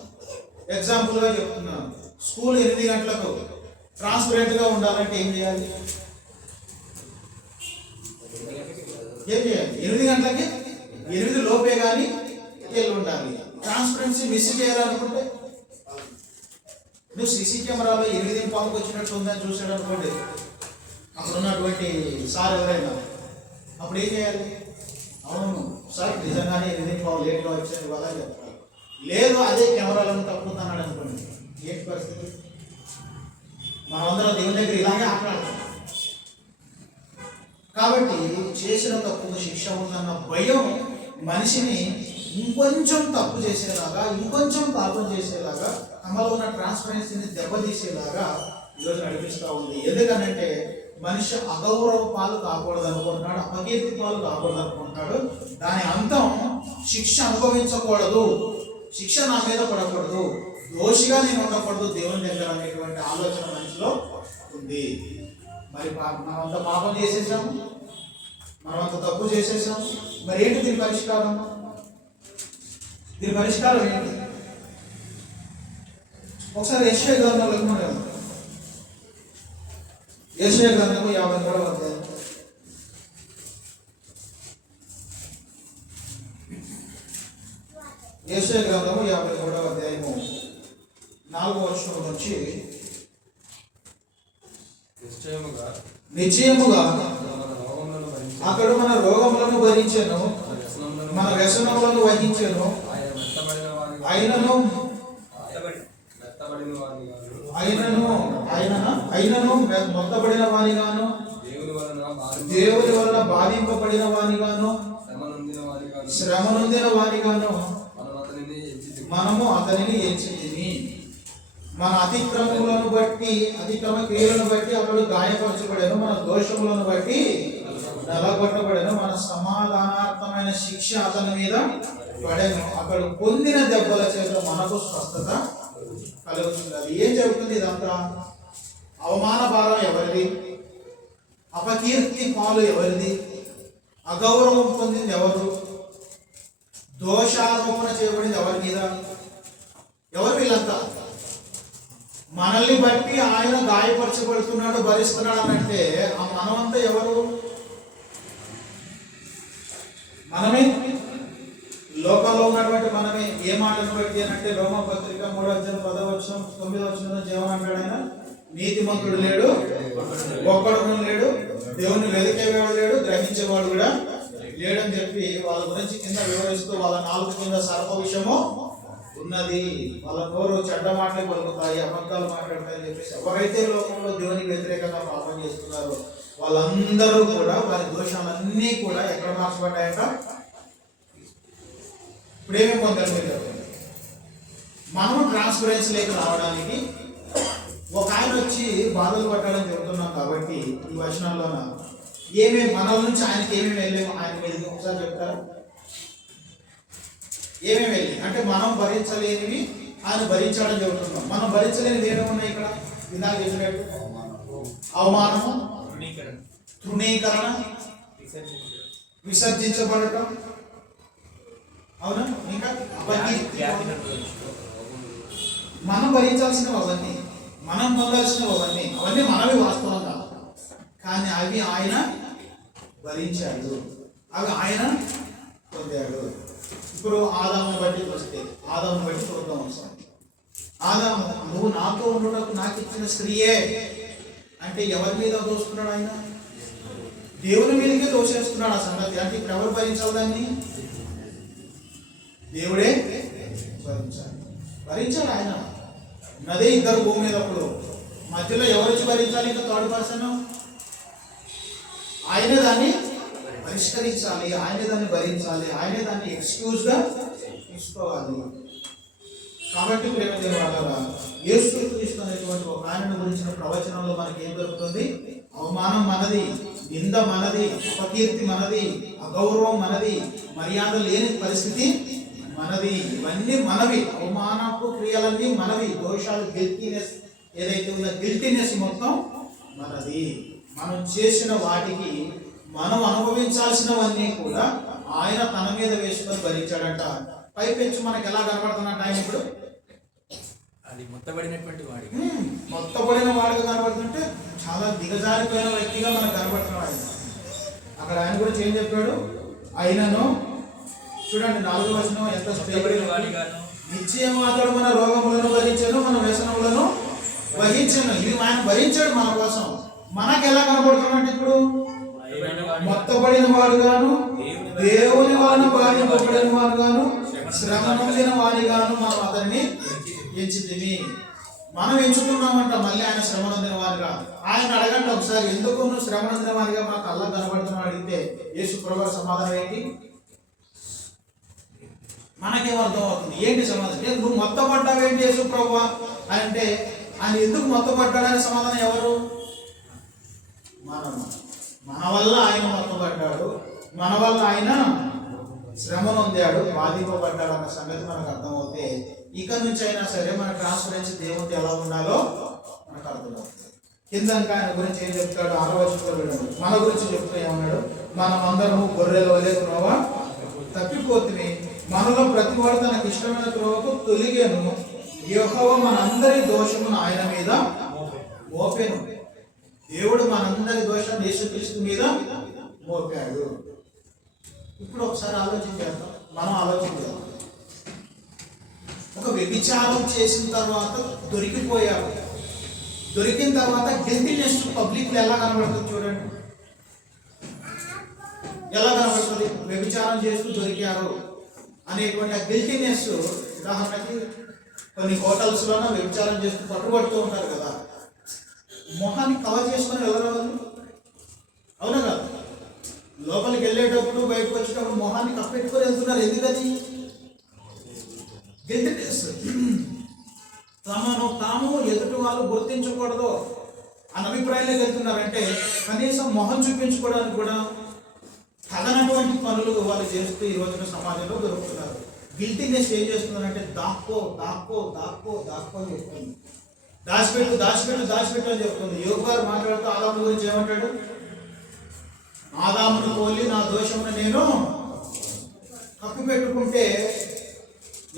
ఎగ్జాంపుల్గా చెప్తున్నాను, స్కూల్ 8 గంటలకు ట్రాన్స్పరెంట్గా ఉండాలంటే ఏం చేయాలి? 8 గంటలకి 8 లోపే కానీ వెళ్ళి ఉండాలి. ట్రాన్స్పరెన్సీ మిస్ చేయాలనుకుంటే నువ్వు సీసీ కెమెరాలో 8:15 వచ్చినట్టు ఉందని చూసాడు అనుకోండి, అక్కడ ఉన్నటువంటి సార్ ఎవరైనా అప్పుడు ఏం చేయాలి? అవును సార్ నిజంగానే 8:15 లేట్గా వచ్చాను ఇవాళ చెప్తాను. లేదు అదే కెమెరాలను తప్పుతుంది అన్నాడు అనుకోండి, ఏంటి పరిస్థితి? మనమందరం దేవుని దగ్గర ఇలాగే ఆటలాడతాం. కాబట్టి చేసిన తప్పుకు శిక్ష ఉందన్న భయం మనిషిని ఇంకొంచెం తప్పు చేసేలాగా, ఇంకొంచెం పాపం చేసేలాగా, తమలో ఉన్న ట్రాన్స్పరెన్సీని దెబ్బతీసేలాగా ఈరోజు నడిపిస్తూ ఉంది. ఎందుకనంటే మనిషి అగౌరవ పాలు కాకూడదు అనుకుంటున్నాడు, అపకీర్తి పాలు కాకూడదు అనుకుంటున్నాడు. దాని అంతం శిక్ష అనుభవించకూడదు, శిక్ష నా మీద పడకూడదు, దోషిగా నేను ఉండకూడదు దేవుని దగ్గర అనేటువంటి ఆలోచన మనిషిలో ఉంది. మరి మనమంతా పాపం చేసేసాము, మనమంతా తప్పు చేసేసాము. మరి ఏంటి దీని పరిష్కారం? దీని పరిష్కారం ఏంటి? ఒకసారి యెషయా గ్రంథంలోకి మనం వెళ్దాం. యెషయా గ్రంథము 53వ అధ్యాయం. యెషయా గ్రంథము 53వ అధ్యాయము 4వ వచనం నుంచి, నిశ్చయముగా అతడు మన రోగములను భరించెను, మన వ్యసనములను వహించెను, అయినను మొత్తబడిన వానిగాను, దేవుని వలన బాధింపబడిన వానిగాను, శ్రమ నొందిన వానిగాను మనము అతనిని ఎంచితిమి. మన అతిక్రమములను బట్టి, అతిక్రమ క్రియలను బట్టి అతడు గాయపరచబడెను, మన దోషములను బట్టి నలగొట్టబడెను, మన సమాధానార్థమైన శిక్ష అతని మీద పడెను, అతడు పొందిన దెబ్బల చేత మనకు స్వస్థత కలుగుతున్నది. ఏం చెబుతుంది ఇదంతా? అవమాన భారం ఎవరిది? అపకీర్తి పాలు ఎవరిది? అగౌరవం పొందింది ఎవరు? దోషారోపణ చేయబడింది ఎవరి మీద? ఎవరు వీళ్ళంతా? మనల్ని బట్టి ఆయన గాయపరచబడుతున్నాడు, భరిస్తున్నాడు అనంటే ఆ మనమంతా ఎవరు? మనమే. లోకంలో ఉన్నటువంటి మనమే. ఏ మాటను బట్టి అనంటే రోమపత్రిక 3వ అధ్యాయం 10వ వచనం 9వ వచనంలో జీవనంటాడు ఆయన, నీతిమంతుడు లేడు, ఒక్కడు లేడు, దేవుని వెతికేవాడు లేడు, గ్రహించేవాడు కూడా లేడని చెప్పి వాళ్ళ గురించి కింద వివరిస్తూ, వాళ్ళ నాలుగు కింద సర్వ విషయము ఉన్నది, వాళ్ళ నోరు చెడ్డ మాటలే పలుకుతాయి, అబద్ధాలు మాట్లాడతాయని చెప్పేసి ఎవరైతే లోకంలో దేవునికి వ్యతిరేకంగా పాపం చేస్తున్నారో వాళ్ళందరూ కూడా వారి దోషాలన్నీ కూడా ఎక్కడ మార్చబడ్డాయట? ఇప్పుడేమేమి పొందాలి మీరు చెప్పండి? మనము ట్రాన్స్పరెన్సీ లేక రావడానికి ఒక ఆయన వచ్చి బాధలు పట్టాలని చెబుతున్నాం కాబట్టి ఈ వచనాల్లోన ఏమేమి మనల నుంచి ఆయనకి ఏమేమి వెళ్ళాము ఆయన మీద ఒకసారి చెప్తారు. ఏమేమి వెళ్ళి అంటే మనం భరించలేనివి ఆయన భరించాడని చెబుతున్నాం. మనం భరించలేనివి ఏమేమి ఉన్నాయి ఇక్కడ? ఇందాక చెప్పినట్టు అవమానము, తృణీకరణ, విసర్జించబడటం, అవునా, ఇంకా మనం భరించాల్సినవి అవన్నీ, మనం పొందాల్సినవి అవన్నీ మనవి వాస్తవంగా, కానీ అవి ఆయన భరించాడు, అవి ఆయన పొందాడు. ఇప్పుడు ఆదామును బట్టి చూస్తే, ఆదామును బట్టి చూద్దాం ఒకసారి. ఆదాము, నువ్వు నాతో ఉండటకు నాకు ఇచ్చిన స్త్రీయే అంటే ఎవరి మీద దోస్తున్నాడు? ఆయన దేవుని మీదకే దోషేస్తున్నాడు ఆ సంగతి. అంటే ఇప్పుడు ఎవరు భరించాలి దాన్ని? దేవుడే భరించాలి. ఆయన నదే ఇద్దరు భూమి మీద, అప్పుడు మధ్యలో ఎవరొచ్చి భరించాలి? ఇంకా థర్డ్ పర్సన్. ఆయనే దాన్ని పరిష్కరించాలి, ఆయనే దాన్ని భరించాలి, ఆయనే దాన్ని ఎక్స్క్యూజ్గా తీసుకోవాలి. కాబట్టి ప్రేమ దేవాలరా, యేసు క్రీస్తు అనేటువంటి ఒక ఆయనను గురించిన ప్రవచనంలో మనకి ఏం దొరుకుతుంది? అవమానం మనది, నింద మనది, అపకీర్తి మనది, అగౌరవం మనది, మర్యాద లేని పరిస్థితి మనది. ఇవన్నీ మనవి. అవమానపు క్రియలన్నీ మనవి. దోషాలు, గిల్టీనెస్ ఏదైతే ఉందో గిల్టీనెస్ మొత్తం మనది. మనం చేసిన వాటికి మనం అనుభవించాల్సినవన్నీ కూడా ఆయన తన మీద వేసుకొని భరించాడంట. పైపెచ్చు మనకి ఎలా కనబడుతున్నట్టు ఆయన ఇప్పుడు అది మొత్తబడినటువంటి వాడి మొత్తబడిన వాడిగా కనబడుతుంటే చాలా దిగజారిపోయిన వ్యక్తిగా మనకు కనబడుతున్న ఆయన. అక్కడ ఆయన గురించి ఏం చెప్పాడు? ఆయనను చూడండి 4వ వచనం ఎంత నిశ్చయం అతడు మన రోగములను భరించాను, మన వ్యసనములను వహించాను. ఇది ఆయన భరించాడు మన కోసం. మనకు ఎలా కనబడుతున్నట్టు ఇప్పుడు? మొత్తబడిన వాడుగాను, దేవుని వలన బాధింపబడిన వాడుగాను, శ్రమ నొందిన వాడిగాను మనం అతన్ని ఎంచితిమి. మనం ఎంచుకున్నామంట మళ్ళీ ఆయన శ్రమ నొందిన వాడిగా. ఆయన అడగండి ఒకసారి, ఎందుకు నువ్వు శ్రమ నొందిన వాడిగా మాకు అల్లా కనబడుతున్నావు అడిగితే యేసు ప్రభువు సమాధానం ఏంటి? మనకేం అర్థం అవుతుంది? ఏంటి సమాధానం? నువ్వు మొత్తపడ్డావేంటి యేసు ప్రభువా అంటే ఆయన ఎందుకు మొత్తపడ్డాడనే సమాధానం ఎవరు? మన వల్ల ఆయన మొత్తపడ్డాడు, మన వల్ల ఆయన శ్రమ నొందాడు, బాధింపబడ్డాడు అన్న సంగతి మనకు అర్థమవుతే ఇక నుంచి అయినా సరే మన ట్రాన్స్పరెన్సీ దేవుడికి ఎలా ఉండాలో మనకు అర్థమవుతుంది. కింద ఆయన గురించి ఏం చెప్తాడు? 6వ వచనంలో మన గురించి చెప్తూ ఏమన్నాడు? మనం అందరము గొర్రెల వలె త్రోవ తప్పిపోతుంది, మనలో ప్రతి వాడు తనకు ఇష్టమైన త్రోవకు తొలిగేను, యెహోవా మనందరి దోషమును ఆయన మీద మోపెను. దేవుడు మనందరి దోషాన్ని యేసుక్రీస్తు మీద మోపాడు. ఇప్పుడు ఒకసారి ఆలోచించేద్దాం, మనం ఆలోచించేద్దాం. ఒక వ్యభిచారం చేసిన తర్వాత దొరికిపోయాడు, దొరికిన తర్వాత గిల్టీనెస్ పబ్లిక్లో ఎలా కనబడుతుంది చూడండి. ఎలా కనబడుతుంది? వ్యభిచారం చేస్తూ దొరికారు అనేటువంటి ఆ గిల్టీనెస్. ఉదాహరణకి కొన్ని హోటల్స్లోనూ వ్యభిచారం చేస్తూ పట్టుబడుతూ ఉంటారు కదా, మొహాన్ని కవర్ చేసుకొని వెళ్ళరావాలి, అవునా కదా? లోపలికి వెళ్ళేటప్పుడు బయటకు వచ్చేటప్పుడు మొహాన్ని కప్పెట్టుకొని వెళ్తున్నారు. ఎందుకది? గిల్టీనెస్. తమను తాము ఎదుటి వాళ్ళు గుర్తించకూడదు అన్న అభిప్రాయంలోకి వెళ్తున్నారంటే కనీసం మొహం చూపించుకోవడానికి కూడా తగనటువంటి పనులు వాళ్ళు చేస్తూ ఈ రోజున సమాజంలో దొరుకుతున్నారు. గిల్టీనెస్ ఏం చేస్తున్నారంటే దాక్కో దాక్కో దాక్కో దాక్కో అని చెప్తుంది. దాచిపెట్టు దాచిపెట్టు దాచిపెట్టు అని చెప్తుంది. యోగు గారు మాట్లాడుతూ ఆదాము గురించి ఏమంటాడు? ఆదామును పోలి నా దోషమును నేను కప్పి పెట్టుకుంటే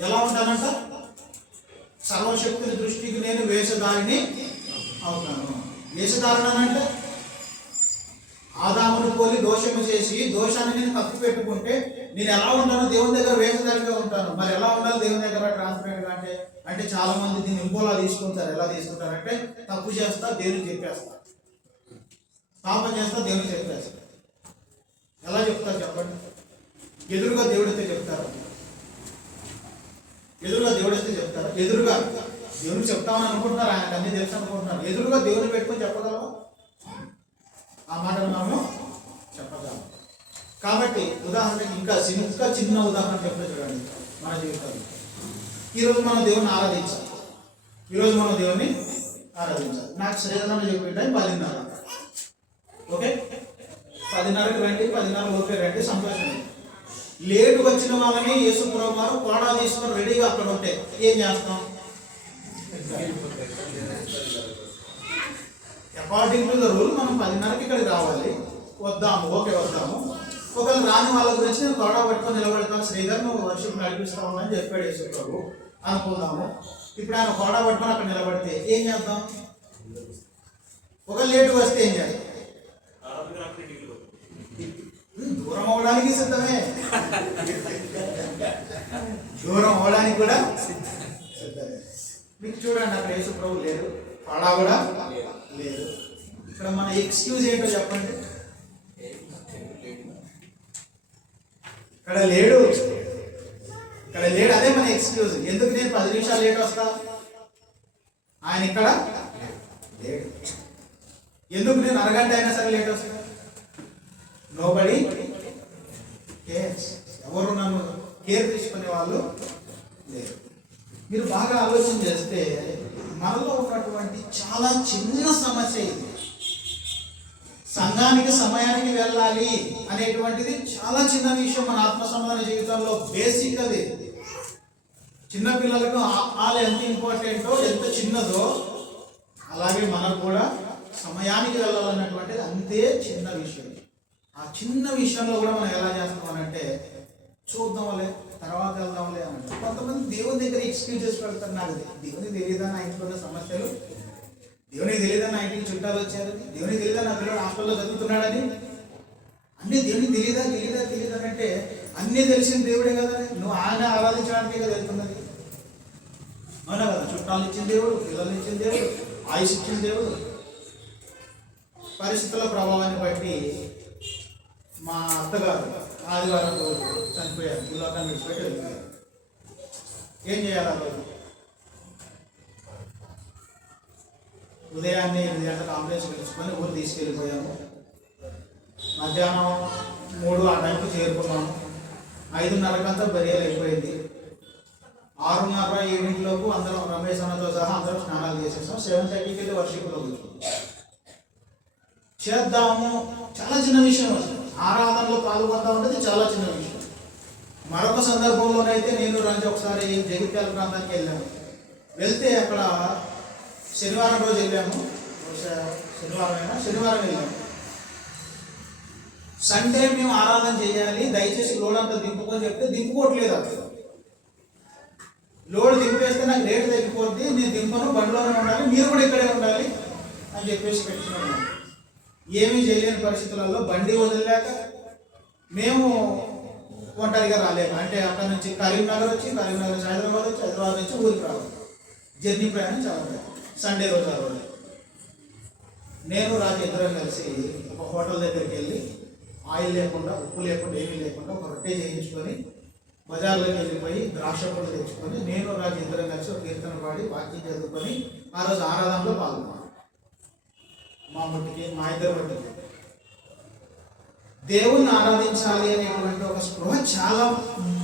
ఎలా ఉంటానంట? సర్వశక్తుని దృష్టికి నేను వేషధారిని అవుతాను. వేషధారణనంటే ఆదామును పోలి దోషము చేసి దోషాన్ని నేను కప్పి పెట్టుకుంటే నేను ఎలా ఉంటాను? దేవుని దగ్గర వేషధారిగా ఉంటాను. మరి ఎలా ఉండాలి దేవుని దగ్గర ట్రాన్స్పరెంట్గా అంటే అంటే చాలా మంది దీన్ని ఇంకోలా తీసుకుంటారు. ఎలా తీసుకుంటారంటే తప్పు చేస్తా దేవునికి చెప్పేస్తా, పాపం చేస్తా దేవునికి చెప్పేస్తా. ఎలా చెప్తారు చెప్పండి? ఎదురుగా దేవుడితే చెప్తారా? ఎదురుగా దేవుడిస్తే చెప్తారా? ఎదురుగా దేవుడికి చెప్తామని అనుకుంటున్నారు, ఆయనకు అన్ని తెలుసు అనుకుంటున్నారు. ఎదురుగా దేవుడిని పెట్టుకొని చెప్పగలవా? ఆ మాటలు మనము చెప్పగలం. కాబట్టి ఉదాహరణకి ఇంకా చిన్న ఉదాహరణ చెప్తే చూడండి మన జీవితంలో. ఈరోజు మనం దేవుని ఆరాధించాలి. ఈరోజు మనం దేవుని ఆరాధించాలి. నాకు శ్రీధరణ చెప్పే టైం 10:30. ఓకే, 10:30కి రండి, 10:30 లోపే రండి, సంతోషం. లేటు వచ్చిన వాళ్ళని యేసు ప్రభువు వారు కోడా తీసుకొని రెడీగా అక్కడ ఉంటే ఏం చేస్తాం? అకార్డింగ్ టు ద రూల్ మనం 10:30కి ఇక్కడికి రావాలి. వద్దాము, ఓకే వద్దాము. ఒకవేళ రాని వాళ్ళ గురించి నేను కోడా పట్టుకొని నిలబెడతాను, శ్రీధర్ నువ్వు వర్షం నడిపిస్తావు అని చెప్పాడు యేసు ప్రభు అనుకుందాము. ఇప్పుడు ఆయన కోడా పట్టుకొని అక్కడ నిలబడితే ఏం చేద్దాం? ఒక లేటు వస్తే ఏం చేయాలి? దూరం అవడానికి సిద్ధమే, దూరం అవడానికి కూడా సిద్ధమే. మీకు చూడండి అక్కడ యేసు ప్రభు లేరు, కోడా కూడా లేదు. ఇక్కడ మన ఎక్స్క్యూజ్ ఏంటో చెప్పండి? ఇక్కడ లేడు, ఇక్కడ లేడు, అదే మన ఎక్స్క్యూజ్. ఎందుకు నేను 10 నిమిషాలు లేట్ వస్తా? ఆయన ఇక్కడ లేడు. ఎందుకు నేను అరగంట అయినా సరే లేట్ వస్తా? Nobody cares. ఎవరు నన్ను కేర్ తీసుకునే వాళ్ళు లేరు. మీరు బాగా ఆలోచన చేస్తే మనలో ఉన్నటువంటి చాలా చిన్న సమస్య ఇది. సంఘానికి సమయానికి వెళ్ళాలి అనేటువంటిది చాలా చిన్న విషయం మన ఆత్మ సంబంధ జీవితంలో. బేసిక్ అది. చిన్నపిల్లలకు వాళ్ళు ఎంత ఇంపార్టెంటో, ఎంత చిన్నదో, అలాగే మనకు కూడా సమయానికి వెళ్ళాలన్నటువంటిది అంతే చిన్న విషయం. ఆ చిన్న విషయంలో కూడా మనం ఎలా చేస్తామనంటే చూద్దాంలే, తర్వాత వెళ్దాంలే అంటే. కొంతమంది దేవుని దగ్గర ఎక్స్క్యూజెస్ పెడతారు. నాకు దేవునికి తెలియదా నా ఇంట్లో ఉన్న సమస్యలు, దేవునికి తెలియదా నా ఇంటికి చుట్టాలు వచ్చారు, దేవునికి తెలియదా నా పిల్లలు హాస్టల్లో చదువుతున్నాడని, అన్నీ దేవునికి తెలియదా అంటే అన్నీ తెలిసిన దేవుడే కదా. నువ్వు ఆయన ఆరాధించడానికే కదా వెళ్తున్నది. అవునా కదా? చుట్టాలు ఇచ్చిన దేవుడు, పిల్లలు ఇచ్చిన దేవుడు, ఆయుష్ ఇచ్చిన దేవుడు. పరిస్థితుల ప్రభావాన్ని బట్టి మా అత్తగారు ఆదివారం రోజు చనిపోయారు. ఈ లోకాన్ని విడిచిపెట్టి వెళ్ళిపోయారు. ఏం చేయాలి ఆ రోజు? ఉదయాన్నే 8 గంటలకు అంబులెన్స్ పిలుచుకొని ఊరు తీసుకెళ్ళిపోయాము. మధ్యాహ్నం 3 ఆ టైంకి చేరుకున్నాము. 5:30కంతా బరియలు అయిపోయింది. 6:30, 7 అందరం రమేష్ అన్నతో సహా అందరం స్నానాలు చేసేసాం. 7:30కి వెళ్ళి వర్షిప్లో కూర్చున్నాం. చేద్దాము, చాలా చిన్న విషయం. ఆరాధనలో పాల్గొంటా ఉంటుంది, చాలా చిన్న విషయం. మరొక సందర్భంలోనైతే నేను రంజు ఒకసారి జగిత్యాల ప్రాంతానికి వెళ్ళాము. వెళ్తే అక్కడ శనివారం రోజు వెళ్ళాము. శనివారం వెళ్ళాము. సండే మేము ఆరాధన చేయాలి, దయచేసి లోడ్ అంతా దింపుకొని చెప్తే దింపుకోవట్లేదు. అక్కడ లోడ్ దింపేస్తే నాకు రేటు తగ్గిపోద్ది, నేను దింపను, బండిలోనే ఉండాలి, మీరు కూడా ఇక్కడే ఉండాలి అని చెప్పేసి పెట్టుకున్నాను. ఏమీ చేయలేని పరిస్థితులలో బండి వదిలేక మేము ఒంటరిగా రాలేక, అంటే అక్కడ నుంచి కరీంనగర్ వచ్చి, కరీంనగర్ నుంచి హైదరాబాద్ వచ్చి, హైదరాబాద్ నుంచి ఊరికి రావాలి. జర్నీ ప్రయాణం చాలా సండే రోజు ఆ రోజు నేను రాజు ఇద్దరం కలిసి ఒక హోటల్ దగ్గరికి వెళ్ళి ఆయిల్ లేకుండా, ఉప్పు లేకుండా, ఏమీ లేకుండా ఒక రొట్టె చేయించుకొని బజార్లోకి వెళ్ళిపోయి ద్రాక్ష పళ్ళు తెచ్చుకొని నేను రాజు ఇద్దరం కలిసి ఒక కీర్తన పాడి వాక్యం చదువుకొని ఆ రోజు ఆరాధనలో పాల్గొన్నాను. మా మట్టికి, మా ఇద్దరు మట్టికి దేవుణ్ణి ఆరాధించాలి అనేటువంటి ఒక స్పృహ చాలా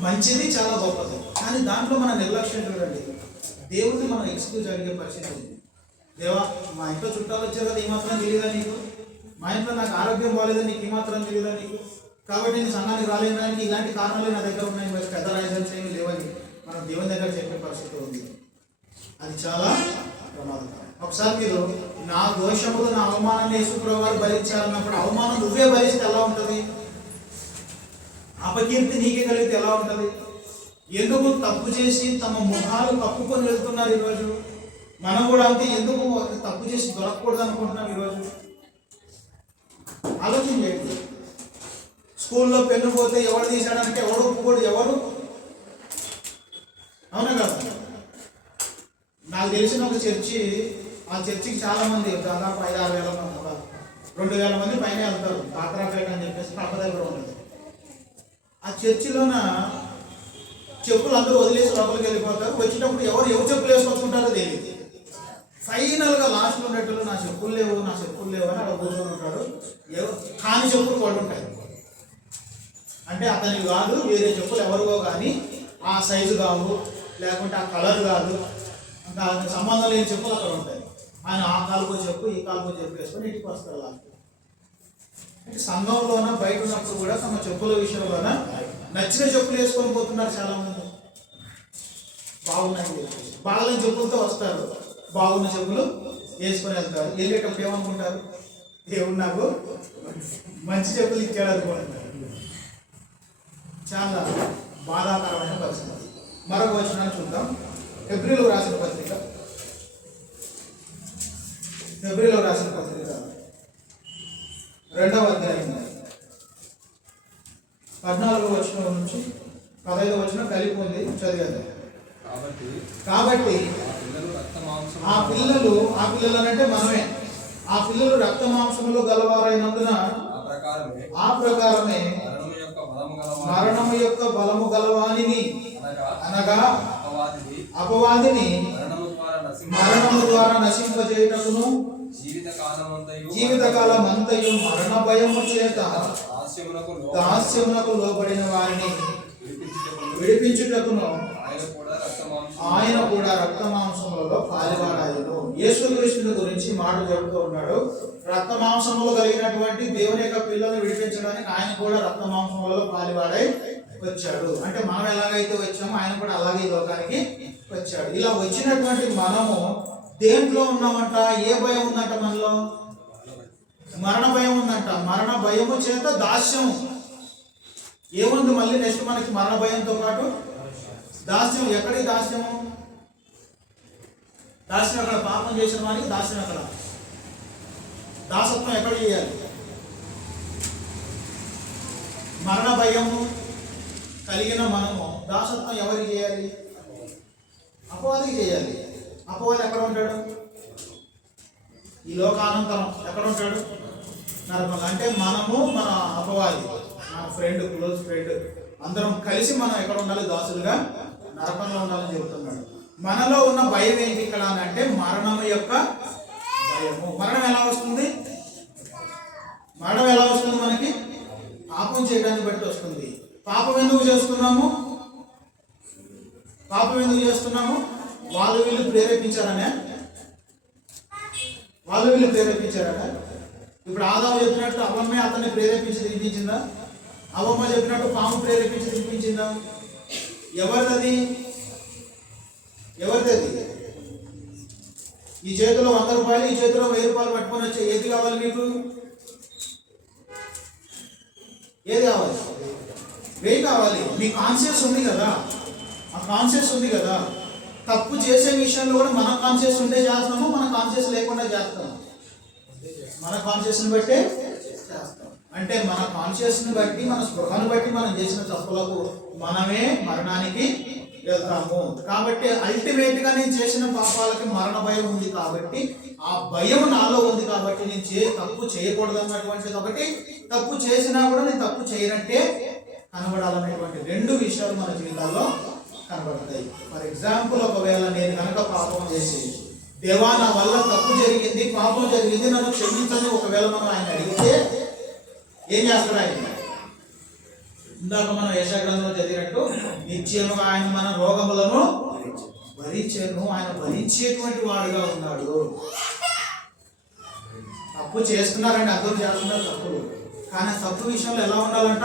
మంచిది, చాలా గొప్పది. కానీ దాంట్లో మన నిర్లక్ష్యం చూడండి. దేవుడిని మనం ఎక్స్క్యూజ్ అడిగే పరిస్థితి ఉంది. దేవా, మా ఇంట్లో చుట్టాలు వచ్చారు కదా, ఈ మాత్రం తెలియదా నీకు? మా ఇంట్లో నాకు ఆరోగ్యం బాగాలేదని నీకు ఈ మాత్రం తెలియదా నీకు? కాబట్టి నేను సంఘానికి రాలేదానికి ఇలాంటి కారణాలు నా దగ్గర ఉన్నాయి, మరి పెద్ద రైజన్స్ ఏమి లేవని మనం దేవుని దగ్గర చెప్పే పరిస్థితి ఉంది. అది చాలా ప్రమాదకరం. ఒకసారి మీరు నా దోషములు, నా అవమానాన్ని యేసుప్రభువు వారు భరించాలన్నప్పుడు అవమానం నువ్వే భరిస్తే ఎలా ఉంటుంది? అపకీర్తి నీకే కలిగితే ఎలా ఉంటుంది? ఎందుకు తప్పు చేసి తమ ముఖాలు కప్పుకొని వెళ్తున్నారు ఈరోజు? మనం కూడా అంతే. ఎందుకు తప్పు చేసి దొరకకూడదు అనుకుంటున్నాం ఈరోజు? ఆలోచన చేయండి. స్కూల్లో పెన్ను పోతే ఎవరు తీసాడంటే ఎవరు ఒప్పుకోడు, ఎవరు? అవునా కదా? నాకు తెలిసిన ఒక చర్చి, ఆ చర్చికి చాలా మంది, దాదాపు 5-6 వేల మంది, 2,000 మంది పైన వెళ్తారు. కాకరాపేట అని చెప్పేసి పక్క దగ్గర ఉంటుంది. ఆ చర్చిలోన చెప్పులు అందరూ వదిలేసి లోపలికి వెళ్ళిపోతారు. వచ్చేటప్పుడు ఎవరు చెప్పులు వేసుకొచ్చుకుంటారో తెలియదు. ఫైనల్గా లాస్ట్లో ఉన్నట్టు నా చెప్పులు లేవు అని అక్కడ కూర్చొని ఉంటాడు. కాని చెప్పులు కూడా ఉంటాయి. అంటే అతనికి కాదు, వేరే చెప్పులు ఎవరికో కానీ ఆ సైజు కాదు, లేకుంటే ఆ కలర్ కాదు, ఇంకా సంబంధం లేని చెప్పులు అక్కడ ఉంటాయి. ఆయన ఆ కాలుకో చెప్పు, ఈ కాలుకో చెప్పు వేసుకొని ఇంటికి వస్తారు. లాస్ట్ అంటే సంఘంలోన బయట ఉన్నప్పుడు కూడా తమ చెప్పుల విషయంలోన నచ్చిన చెప్పులు వేసుకొని పోతున్నారు చాలా మంది. బాగున్నాయి, బాగాలేని చెప్పులతో వస్తారు, బాగున్న చెప్పులు వేసుకొని వెళ్తారు. వెళ్ళేటప్పుడు ఏమనుకుంటారు? దేవుడు నాకు మంచి చెప్పులు ఇచ్చాడు అనుకుంటారు. చాలా బాధాకరమైన పరిస్థితి. మరొక వచనాన్ని చూద్దాం. ఫిబ్రవరిలో రాసిన పత్రిక 2వ అధ్యాయం 14వ వచనం నుంచి 15వ వచనం కలిపి ఉంది, చదివేద్దాం. కాబట్టి ఆ పిల్లలు అంటే మనమే, ఆ పిల్లలు రక్త మాంసములు గలవారైనందున ఆ ప్రకారమే మరణము యొక్క బలము గలవానిని, అనగా అపవాదిని మరణము ద్వారా నశింపజేయుటకును జీవితకాలమంతయు మరణ భయము చేత దాస్యమునకు లోబడిన వారిని విడిపించుటకును ఆయన కూడా రక్త మాంసములలో పాలివాడాయను. యేసుక్రీస్తుని గురించి మాట చెబుతూ ఉన్నాడు. రక్త మాంసములు కలిగినటువంటి దేవుని యొక్క పిల్లలను విడిపించడానికి ఆయన కూడా రక్త మాంసములలో పాలివాడై వచ్చాడు. అంటే మనం ఎలాగైతే వచ్చామో ఆయన కూడా అలాగే ఈ లోకానికి వచ్చాడు. ఇలా వచ్చినటువంటి మనము దేంట్లో ఉన్నామంట? ఏ భయం ఉందంట మనలో? మరణ భయం ఉందంట. మరణ భయము చేత దాస్యం ఏముంది? మళ్ళీ నెక్స్ట్ మనకి మరణ భయంతో పాటు దాస్యం. ఎక్కడి దాస్యము? దాస్యం అక్కడ పాపం చేసిన వానికి దాస్యం అక్కడ. దాసత్వం ఎక్కడ చేయాలి? మరణ భయము కలిగిన మనము దాసత్వం ఎవరికి చేయాలి? అపవాదికి చేయాలి. అపవాది ఎక్కడ ఉంటాడు? ఈ లోకానంతరం ఎక్కడ ఉంటాడు? నరకంలో. అంటే మనము మన అపవాది, మన ఫ్రెండ్, క్లోజ్ ఫ్రెండ్ అందరం కలిసి మనం ఎక్కడ ఉండాలి? దాసులుగా నరకంలో ఉండాలని చెబుతున్నాడు. మనలో ఉన్న భయం ఏంటి ఇక్కడ అని అంటే మరణం యొక్క భయము. మరణం ఎలా వస్తుంది? మరణం ఎలా వస్తుంది మనకి? పాపం చేయడాన్ని బట్టి వస్తుంది. పాపం ఎందుకు చేస్తున్నాము? పాపం ఎందుకు చేస్తున్నాము? వాళ్ళు వీళ్ళు ప్రేరేపించారనే. వాళ్ళు వీళ్ళు ప్రేరేపించారనే. ఇప్పుడు ఆదాము చెప్పినట్టు అవ్వమ్మే అతన్ని ప్రేరేపించి తినిపించిందా? అవ్వమ్మ చెప్పినట్టు పాము ప్రేరేపించి తినిపించిందా? ఎవరిది? ఎవరిది? ఈ చేతిలో 100 రూపాయలు, ఈ చేతిలో 1000 రూపాయలు పట్టుకొని వచ్చే ఏది కావాలి మీకు? ఏది కావాలి? 1000 కావాలి. మీ కాన్షియస్ ఉంది కదా, ఆ కాన్షియస్ ఉంది కదా. తప్పు చేసే విషయంలో కూడా మన కాన్షియస్ ఉంటే చేస్తాము, మన కాన్షియస్ లేకుండా చేస్తాము. మన కాన్షియస్ని బట్టే చేస్తాం. అంటే మన కాన్షియస్ని బట్టి, మన స్పృహను బట్టి మనం చేసిన తప్పులకు మనమే మరణానికి వెళ్తాము. కాబట్టి అల్టిమేట్ గా నేను చేసిన పాపాలకి మరణ భయం ఉంది కాబట్టి, ఆ భయం నాలో ఉంది కాబట్టి నేను తప్పు చేయకూడదు అన్నటువంటి, కాబట్టి తప్పు చేసినా కూడా నేను తప్పు చేయనంటే కనబడాలనేటువంటి 2 విషయాలు మన జీవితాల్లో కనబడతాయి. ఫర్ ఎగ్జాంపుల్, ఒకవేళ నేను కనుక పాపం చేసి, దేవా నా వల్ల తప్పు జరిగింది, పాపం జరిగింది, నన్ను క్షమించని ఒకవేళ మనం ఆయన అడిగితే ఏం చేస్తాడు ఆయన? ఇందాక మనం యెషయా గ్రంథంలో చదివినట్టు నిశ్చయముగా ఆయన మన రోగములను భరించెను. ఆయన భరించేటువంటి వాడుగా ఉన్నాడు. తప్పు చేస్తున్నారండి, అందరూ చేస్తున్నారు తప్పులు. కానీ తప్పు విషయంలో ఎలా ఉండాలంట?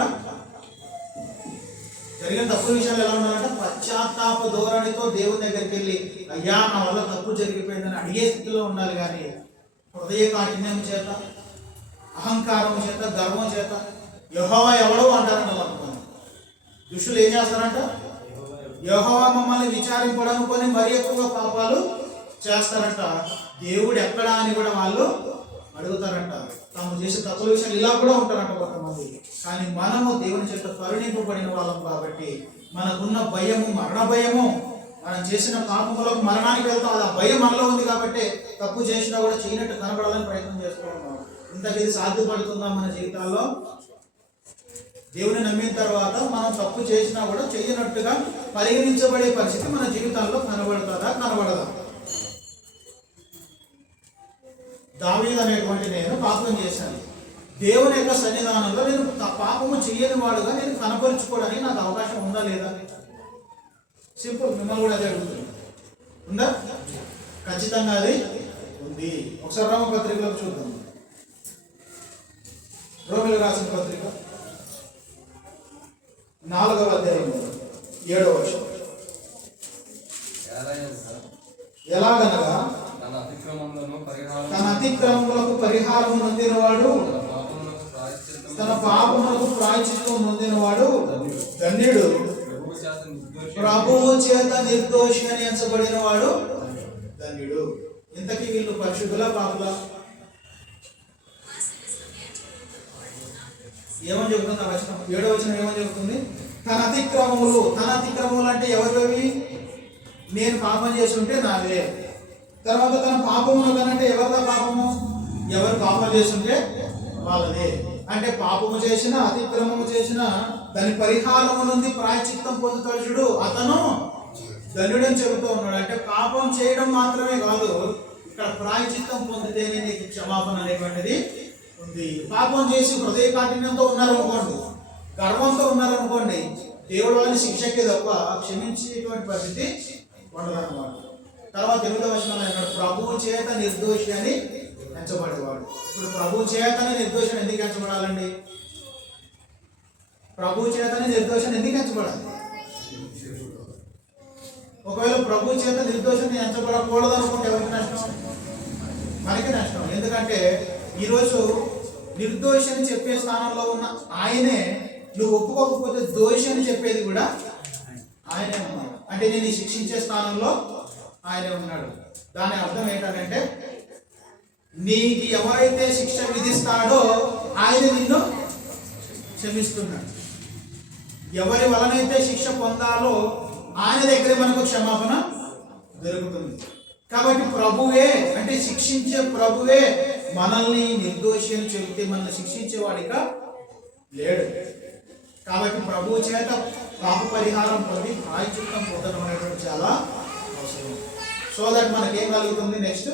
జరిగిన తప్పు విషయాలు ఎలా ఉండాలంటే పశ్చాత్తాప ధోరణితో దేవుని దగ్గరికి వెళ్ళి, అయ్యా నా వల్ల తప్పు జరిగిపోయిందని అడిగే స్థితిలో ఉండాలి. కానీ హృదయ కాఠిన్యం చేత, అహంకారం చేత, గర్వం చేత యెహోవా ఎవడో అంటారంట. మనకు దుష్టులు ఏం చేస్తారంట? యెహోవా మమ్మల్ని విచారింపడనుకొని మరి ఎక్కువగా పాపాలు చేస్తారంట. దేవుడు ఎక్కడా అని కూడా వాళ్ళు అడుగుతారంట. తాము చేసే తప్పుల విషయాలు ఇలా కూడా ఉంటారంట కొంతమంది. కానీ మనము దేవుని చేత కరుణింపబడిన వాళ్ళం కాబట్టి మనకున్న భయము, మరణ భయము, మనం చేసిన పాపములకు మరణానికి వెళ్తాం, అది ఆ భయం మనలో ఉంది కాబట్టి తప్పు చేసినా కూడా చేయనట్టు కనబడాలని ప్రయత్నం చేస్తూ ఉన్నాం. ఇంతకీ సాధ్యపడుతుందా మన జీవితాల్లో? దేవుని నమ్మిన తర్వాత మనం తప్పు చేసినా కూడా చేయనట్టుగా పరిగణించబడే పరిస్థితి మన జీవితాల్లో కనబడుతుందా? కనబడదా? దావీదు అనేటువంటి నేను పాపం చేశాను, దేవుని యొక్క సన్నిధానంలో నేను పాపము చేయని వాడుగా నేను కనపరుచుకోవడానికి నాకు అవకాశం ఉందా లేదా? సింపుల్. మిమ్మల్ని కూడా అదే అడుగుతుంది. ఉందా? ఖచ్చితంగా అది ఉంది. ఒకసారి రోమపత్రికలో చూద్దాం. రోమిలకు రాసిన పత్రిక 4వ అధ్యాయం 7వ వచనం. ఎలాగనగా తన అతిక్రమములకు పరిహారం నొందినవాడు, తన పాపములకు ప్రాయశ్చిత్తం నొందినవాడు ధన్యుడు. ప్రభువు చేత నిర్దోషి అని ఎంచబడిన వాడు ధన్యుడు. ఇంతకీ వీళ్ళు పరిశుద్ధుల పాపుల? ఏమని చెబుతుంది ఆ వచనం? 7వ వచనం ఏమని చెబుతుంది? తన అతిక్రమములు. తన అతిక్రమములు అంటే ఎవరివి? నేను పాపం చేసి ఉంటే నావే. తర్వాత తన పాపములు కనంటే ఎవరిదా పాపము? ఎవరు పాపం చేసి ఉంటే వాళ్ళదే. అంటే పాపము చేసిన, అతిక్రమము చేసిన దాని పరిహారము నుండి ప్రాయశ్చిత్తం పొందుతాడు చూడు, అతను ధన్యుడని చెబుతూ ఉన్నాడు. అంటే పాపం చేయడం మాత్రమే కాదు, ఇక్కడ ప్రాయశ్చిత్తం పొందితేనే నీకు క్షమాపణ అనేటువంటిది ఉంది. పాపం చేసి హృదయ కాఠిన్యంతో ఉన్నారనుకోండి, గర్వంతో ఉన్నారనుకోండి, దేవుడు వాళ్ళని శిక్షకి తప్ప క్షమించేటువంటి పరిస్థితి ఉండదన్నమాట. తర్వాత 8వ వచనంలో అన్నాడు ప్రభువు చేత నిర్దోషి అని ఎంచబడేవాడు. ఇప్పుడు ప్రభువు చేతనే నిర్దోషి అని ఎందుకు ఎంచబడాలండి? ప్రభువు చేతనే నిర్దోషి అని ఎందుకు ఎంచబడాలి? ఒకవేళ ప్రభువు చేత నిర్దోషాన్ని ఎంచబడకూడదు అనుకుంటే ఎవరికి నష్టం? మనకి నష్టం. ఎందుకంటే ఈరోజు నిర్దోషి అని చెప్పే స్థానంలో ఉన్న ఆయనే నువ్వు ఒప్పుకోకపోతే దోషి అని చెప్పేది కూడా ఆయనే ఉన్నాడు. అంటే నేను శిక్షించే స్థానంలో ఆయనే ఉన్నాడు. దాని అర్థం ఏంటంటే నీకు ఎవరైతే శిక్ష విధిస్తాడో ఆయన నిన్ను క్షమిస్తున్నాడు. ఎవరి వలనైతే శిక్ష పొందాలో ఆయన దగ్గరే మనకు క్షమాపణ జరుగుతుంది. కాబట్టి ప్రభువే అంటే శిక్షించే ప్రభువే మనల్ని నిర్దోషి అని చెబితే మనల్ని శిక్షించేవాడిగా లేడు. కాబట్టి ప్రభువు చేత పాప పరిహారం పొంది ప్రాయశ్చిత్తం పొందడం అనేటువంటి చాలా అవసరం. సో దట్ మనకేం కలుగుతుంది? నెక్స్ట్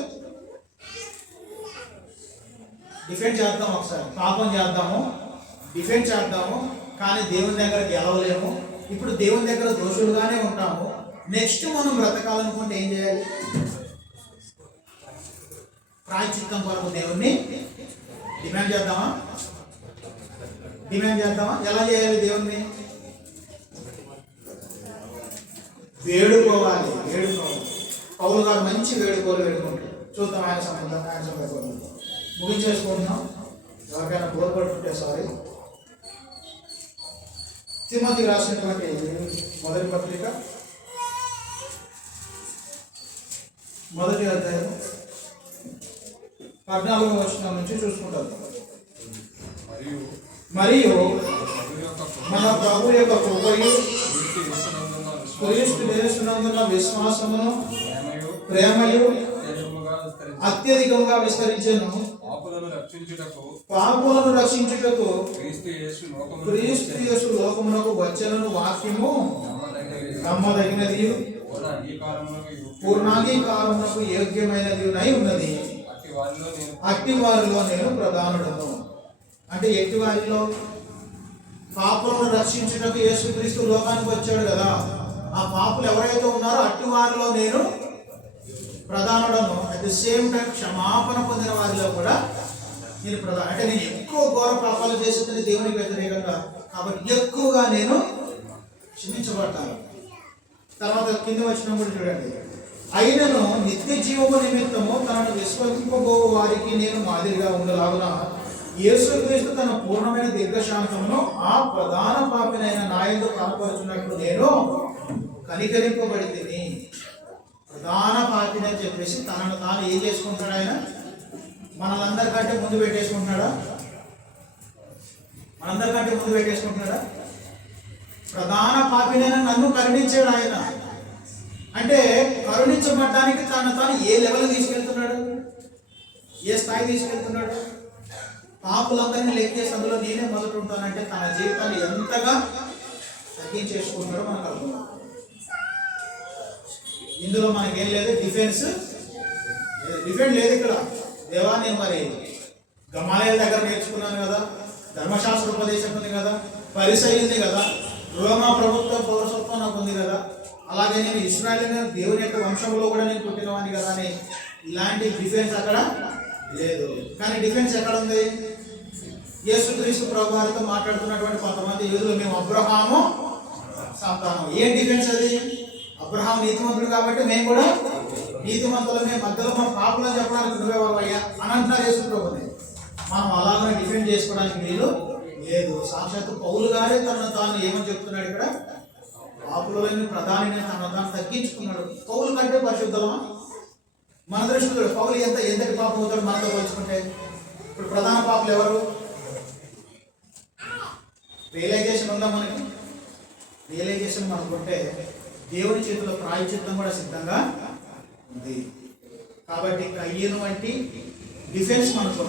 డిఫెండ్ చేద్దాం. ఒకసారి పాపం చేద్దాము, డిఫెండ్ చేద్దాము, కానీ దేవుని దగ్గర గెలవలేము. ఇప్పుడు దేవుని దగ్గర దోషులుగానే ఉంటాము. నెక్స్ట్ మనం బ్రతకాలనుకుంటే ఏం చేయాలి? ప్రాయశ్చిత్తం కొరకు దేవుణ్ణి డిమాండ్ చేద్దామా? ఎలా చేయాలి? దేవుణ్ణి వేడుకోవాలి. పౌలు గారు మంచి వేడుకుంటారు. చూద్దాం ఆయన సంబంధం ముగించేసుకుంటున్నాం. ఎవరికైనా బోధపడుతుంటే సారీ. తిమోతికి రాసినటువంటి మొదటి పత్రిక 1వ అధ్యాయం 14వ వచనం నుంచి చూసుకుంటారు. మరియు మన ప్రభు యొక్క కృపయు క్రీస్తు యేసునందున్న విశ్వాసమును ప్రేమయు అత్యధికంగా విస్తరించెను. పాపులను రక్షించుటకు క్రీస్తు యేసు లోకమునకు వచ్చెను. వాక్యము నమ్మదగినది, పూర్ణాంగీకారమునకు యోగ్యమైనది అయి ఉన్నది. అట్టి వారిలో నేను ప్రధానుడను. అంటే ఎట్టి వారిలో? పాపులను రక్షించుటకు యేసుక్రీస్తు లోకానికి వచ్చాడు కదా. ఆ పాపులు ఎవరైతే ఉన్నారో అట్టి వారిలో నేను ప్రధానుడను. అట్ ది సేమ్ టైం క్షమాపణ పొందిన వారిలో కూడా నేను ప్రధాన. అంటే నేను ఎక్కువ ఘోర పాపాలు చేస్తుంది దేవునికి వ్యతిరేకంగా, కాబట్టి ఎక్కువగా నేను క్షమించబడ్డాను. తర్వాత కింద వచ్చినప్పుడు చూడండి, అయినను నిత్య జీవము నిమిత్తము తనను విశ్వసింపబో వారికి నేను మాదిరిగా ఉండలాగున యేసుక్రీస్తు తన పూర్ణమైన దీర్ఘశాంతమును ఆ ప్రధాన పాపినైన నాయందు కనపరుచున్నట్లు నేను కనికరింపబడితిని. ప్రధాన పాపిని అని చెప్పేసి తనను తాను ఏం చేసుకుంటాడు? ఆయన మనందరికంటే ముందు పెట్టేసుకుంటున్నాడా? ప్రధాన పాపినైనా నన్ను కరుణించాడు ఆయన. అంటే కరుణించబడ్డానికి తాను ఏ లెవెల్ తీసుకెళ్తున్నాడు? ఏ స్థాయి తీసుకెళ్తున్నాడు? పాపులందరినీ లెక్కేసి అందులో నేనే మొదట ఉంటానంటే తన జీవితాన్ని ఎంతగా తగ్గించేసుకుంటాడో మనకు అర్థం. ఇందులో మనకేం లేదు, డిఫెండ్ లేదు ఇక్కడ. దేవా నేను మరి గమాలయాల దగ్గర నేర్చుకున్నాను కదా, ధర్మశాస్త్ర ఉపదేశం ఉంది కదా, పరిసయ్య ఉంది కదా, రోమా ప్రభుత్వ పౌరసత్వం నాకు ఉంది కదా, అలాగే నేను ఇశ్రాయేలు దేవుని యొక్క వంశంలో కూడా నేను పుట్టినవాడిని కదా అని ఇలాంటి డిఫెన్స్ అక్కడ లేదు. కానీ డిఫెన్స్ ఎక్కడ ఉంది? యేసుక్రీస్తు ప్రభు వారితో మాట్లాడుతున్నటువంటి కొంతమంది యూదులు మేము అబ్రహాము సంతానం. ఏ డిఫెన్స్ అది? అబ్రహాం నీతిమంతుడు కాబట్టి మేము కూడా నీతిమంతులమే, మధ్యలో మన పాపులని చెప్పడానికి నువ్వేవయ్యా అని అంటున్నారు యేసు ప్రభుని. మనం అలాగనే డిఫెండ్ చేసుకోవడానికి వీలు లేదు. సాక్షాత్తు పౌలు గారే తనను తాను ఏమని చెప్తున్నాడు ఇక్కడ? పాపులని ప్రధాని తనను తాను తగ్గించుకున్నాడు. పౌలు కంటే పరిశుద్ధమా? మన దృష్టిలో పౌలు ఎంతటి పాపం అవుతాడు మనతో పోల్చుకుంటే? ఇప్పుడు ప్రధాన పాపులు ఎవరు? రియలైజేషన్ ఉందా మనకి? రియలైజేషన్ మనకుంటే దేవుని చేతిలో ప్రాయశ్చిత్తం కూడా సిద్ధంగా ఉంది. కాబట్టి కయ్యను వంటి డిఫెన్స్ మనకు,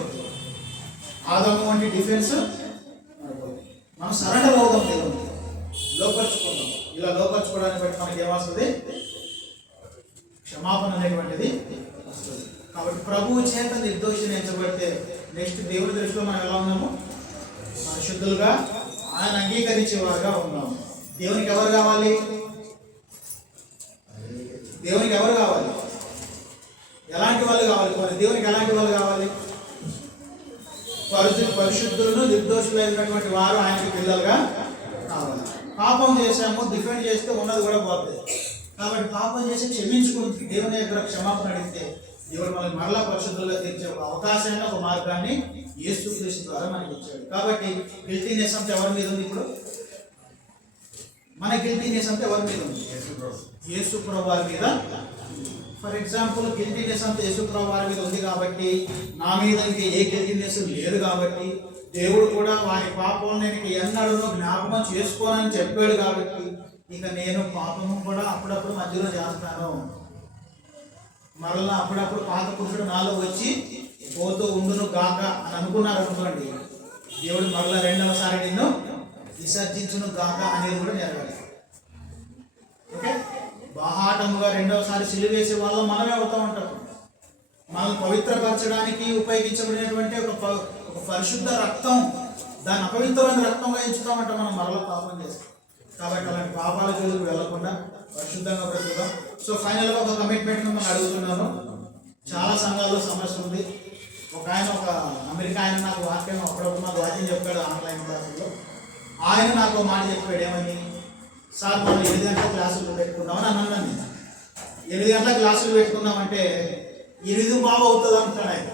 ఆదాము వంటి డిఫెన్స్ మనకు. మనం సరెండర్ అవుదాం, దేవుని లోపరుచుకుందాం. ఇలా లోపరుచుకోవడాన్ని బట్టి మనకి ఏమొస్తుంది? క్షమాపణ అనేటువంటిది వస్తుంది. కాబట్టి ప్రభువు చేత నిర్దోషిని ఎంచబడితే నెక్స్ట్ దేవుని దృష్టిలో మనం ఎలా ఉన్నాము? పరిశుద్ధులుగా, ఆయన అంగీకరించేవారుగా ఉన్నాము. దేవునికి ఎవరు కావాలి? దేవునికి ఎవరు కావాలి? ఎలాంటి వాళ్ళు కావాలి? మరి దేవునికి ఎలాంటి వాళ్ళు కావాలి? పరిశుద్ధులను నిర్దోషులైనటువంటి వారు ఆయనకి పిల్లలుగా కావాలి. పాపం చేశాము, డిఫెండ్ చేస్తే ఉన్నది కూడా పోతుంది. కాబట్టి పాపం చేసి క్షమించుకుంటే దేవుని దగ్గర క్షమాపణ అడిగితే దేవుడు మనకి మరలా పరిశుద్ధులుగా తీర్చే ఒక అవకాశాన్ని, ఒక మార్గాన్ని యేసుక్రీస్తు ద్వారా మనకి ఇచ్చాడు. కాబట్టి గిల్టీనెస్ అంతా ఎవరి మీద ఉంది? ఇప్పుడు మన గిల్టీనెస్ అంతా ఎవరి మీద ఉంది? యేసు ప్రభువు వారి మీద. ఫర్ ఎగ్జాంపుల్, గిల్టీనెస్ అంతా యేసు ప్రభువు వారి మీద ఉంది కాబట్టి నా మీద ఇంక ఏ గిల్టీనెస్ లేదు కాబట్టి దేవుడు కూడా వారి పాపం నేను ఎన్నడూ జ్ఞాపకం చేసుకోనని చెప్పాడు కాబట్టి ఇక నేను పాపము కూడా అప్పుడప్పుడు మధ్యలో చేస్తాను. మరలా అప్పుడప్పుడు పాత పురుషుడు నాలో వచ్చి పోతూ ఉండును గాక అని అనుకున్నారు అనుకోండి, దేవుడు మరలా రెండవసారి నిన్ను విసర్జించును గాక అనేది కూడా జరగాలి. ఓకే, బాహాటముగా రెండవసారి సిలువేసే వాళ్ళం మనమే అవుతూ ఉంటాం. మనం పవిత్రపరచడానికి ఉపయోగించబడినటువంటి ఒక పరిశుద్ధ రక్తం, దాన్ని అపవిత్రమైన రక్తంగా ఎంచుతామంట మనం మరలా పాపం చేస్తాం. కాబట్టి అలాంటి పాపాల జోలికి వెళ్లకుండా పరిశుద్ధంగా బ్రతుకుదాం. సో ఫైనల్గా ఒక కమిట్మెంట్ మిమ్మల్ని అడుగుతున్నాను. చాలా సంఘాల్లో సమస్య ఉంది. ఒక అమెరికా ఆయన నాకు వాక్యం అప్పుడప్పుడు నాకు వాక్యం చెప్పాడు ఆన్లైన్ క్లాసుల్లో. ఆయన నాకు మాట చెప్పాడు, ఏమని? సార్ మనం 8 గంటల క్లాసులు పెట్టుకుందామని అన్నాను. 8 గంటల క్లాసులు పెట్టుకుందామంటే 8 బాబు అవుతుంది అంటాడు ఆయన.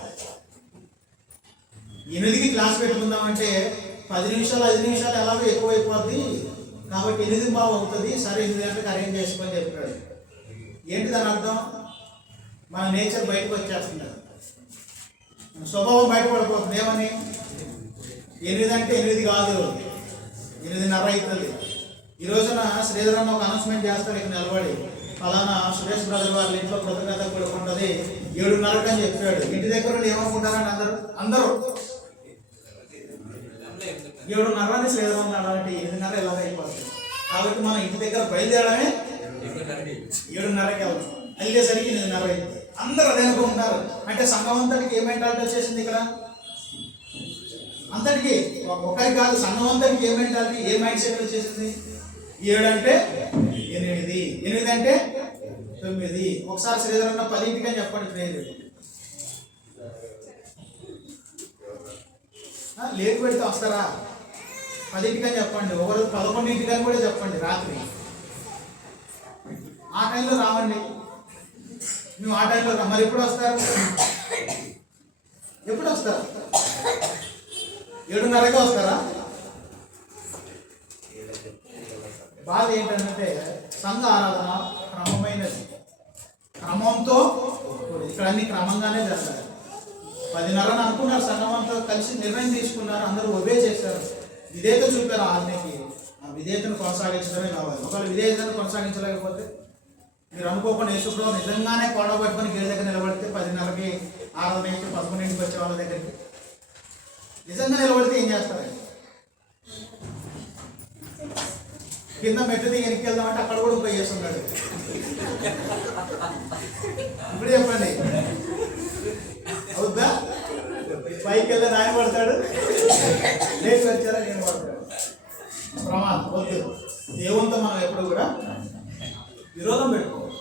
8కి క్లాస్ పెట్టుకుందామంటే 10 నిమిషాలు 5 నిమిషాలు ఎలాగో ఎక్కువైపోద్ది కాబట్టి 8 బాబు అవుతుంది, సరే 8 గంటలకు అరేంజ్ చేసుకొని చెప్పాడు. ఏంటి దాని అర్థం? మన నేచర్ బయటకు వచ్చేస్తుంది, స్వభావం బయటపడిపోతుంది. ఏమని? 8 అంటే 8 కాదు, 8:30 అవుతుంది. ఈ రోజున శ్రీధర్ అన్న ఒక అనౌన్స్మెంట్ చేస్తాడు ఇక్కడ నిలబడి, ఫలానా సురేష్ బ్రదర్ వాళ్ళ ఇంట్లో కృతజ్ఞత కొడుకుంటుంది 7:30 అని చెప్పాడు. ఇంటి దగ్గర ఏమనుకుంటారని అందరూ 7:30 అని శ్రీధర్ అన్నాడు అంటే 8:30 ఎలాగ అయిపోతుంది. కాబట్టి మనం ఇంటి దగ్గర బయలుదేరడమే 7:30కి వెళ్తాం, వెళ్ళేసరికి 8:30 అయింది. అందరూ అదే అనుకుంటున్నారు. అంటే సంఘం అంతటికి ఏ మెంటాలిటీ వచ్చేసింది ఇక్కడ? అంతటికి ఒకరికి కాదు, సంఘం అంతటికి ఏ మెంటాలిటీ, ఏ మైండ్ సెట్ వచ్చేసింది? 7 అంటే 8, 8 అంటే 9. ఒకసారి శ్రీధర్ అన్న 10కి అని చెప్పండి, లేట్ పెడితే వస్తారా? 10కి అని చెప్పండి, ఒకరోజు 11కి అని కూడా చెప్పండి రాత్రి. ఆ టైంలో రావండి, మేము ఆ టైంలో రా. మరి ఎప్పుడు వస్తారు? ఎప్పుడు వస్తారు? 7:30కి వస్తారా? బాధ ఏంటంటే సంఘ ఆరాధన క్రమమైనది, క్రమంతో ఇక్కడ అన్ని క్రమంగానే జరగాలి. 10:30 అనుకున్నారు, సంఘం అంతా కలిసి నిర్ణయం తీసుకున్నారు, అందరూ ఒబే చేశారు, విధేయత చూపారు. ఆజ్ఞకి ఆ విధేయతను కొనసాగించడమే కావాలి. ఒకవేళ విధేయతను కొనసాగించలేకపోతే మీరు అనుకోకుండా యేసుప్రభువు నిజంగానే గొడవ పట్టుకొని గేదె దగ్గర నిలబడితే 10:30కి ఆరాధన అయితే 11కి వచ్చే వాళ్ళ దగ్గరికి నిజంగా నిలబడితే ఏం చేస్తారు? కింద మెట్టు దిగి వెనక్కి వెళ్దామంటే అక్కడ కూడా ఉపయోగ చేస్తున్నాడు. ఇప్పుడు చెప్పండి, అవుద్దా? పైకి వెళ్ళి ఆయన పడతాడు, లేచి వచ్చారా నేను పడతాడు. ప్రమాదం వద్దు. దేవునితో మనం ఎప్పుడు కూడా విరోధం పెట్టుకోవాలి.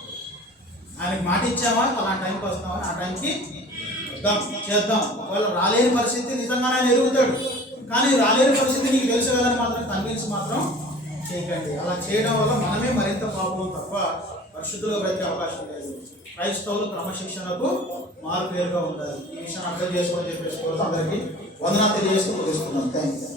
ఆయనకి మాట ఇచ్చామా అలా టైంకి వస్తామా, ఆ టైంకి వద్దాం చేద్దాం. ఒకవేళ రాలేని పరిస్థితి నిజంగానే ఆయన ఎరుగుతాడు, కానీ రాలేని పరిస్థితి నీకు తెలుసు కదని మాత్రం కన్విన్స్ మాత్రం చేయకండి. అలా చేయడం వల్ల మనమే మరింత పాపం తప్ప పరిశుద్ధులుగా బ్రతికే అవకాశం లేదు. క్రైస్తవులు క్రమశిక్షణకు మారుపేరుగా ఉండాలి. ఈ విషయాన్ని అర్థం చేసుకోవాలని చెప్పేసి అందరికీ వందనాలు తెలియజేస్తూ ముగిస్తున్నాను. Thank you.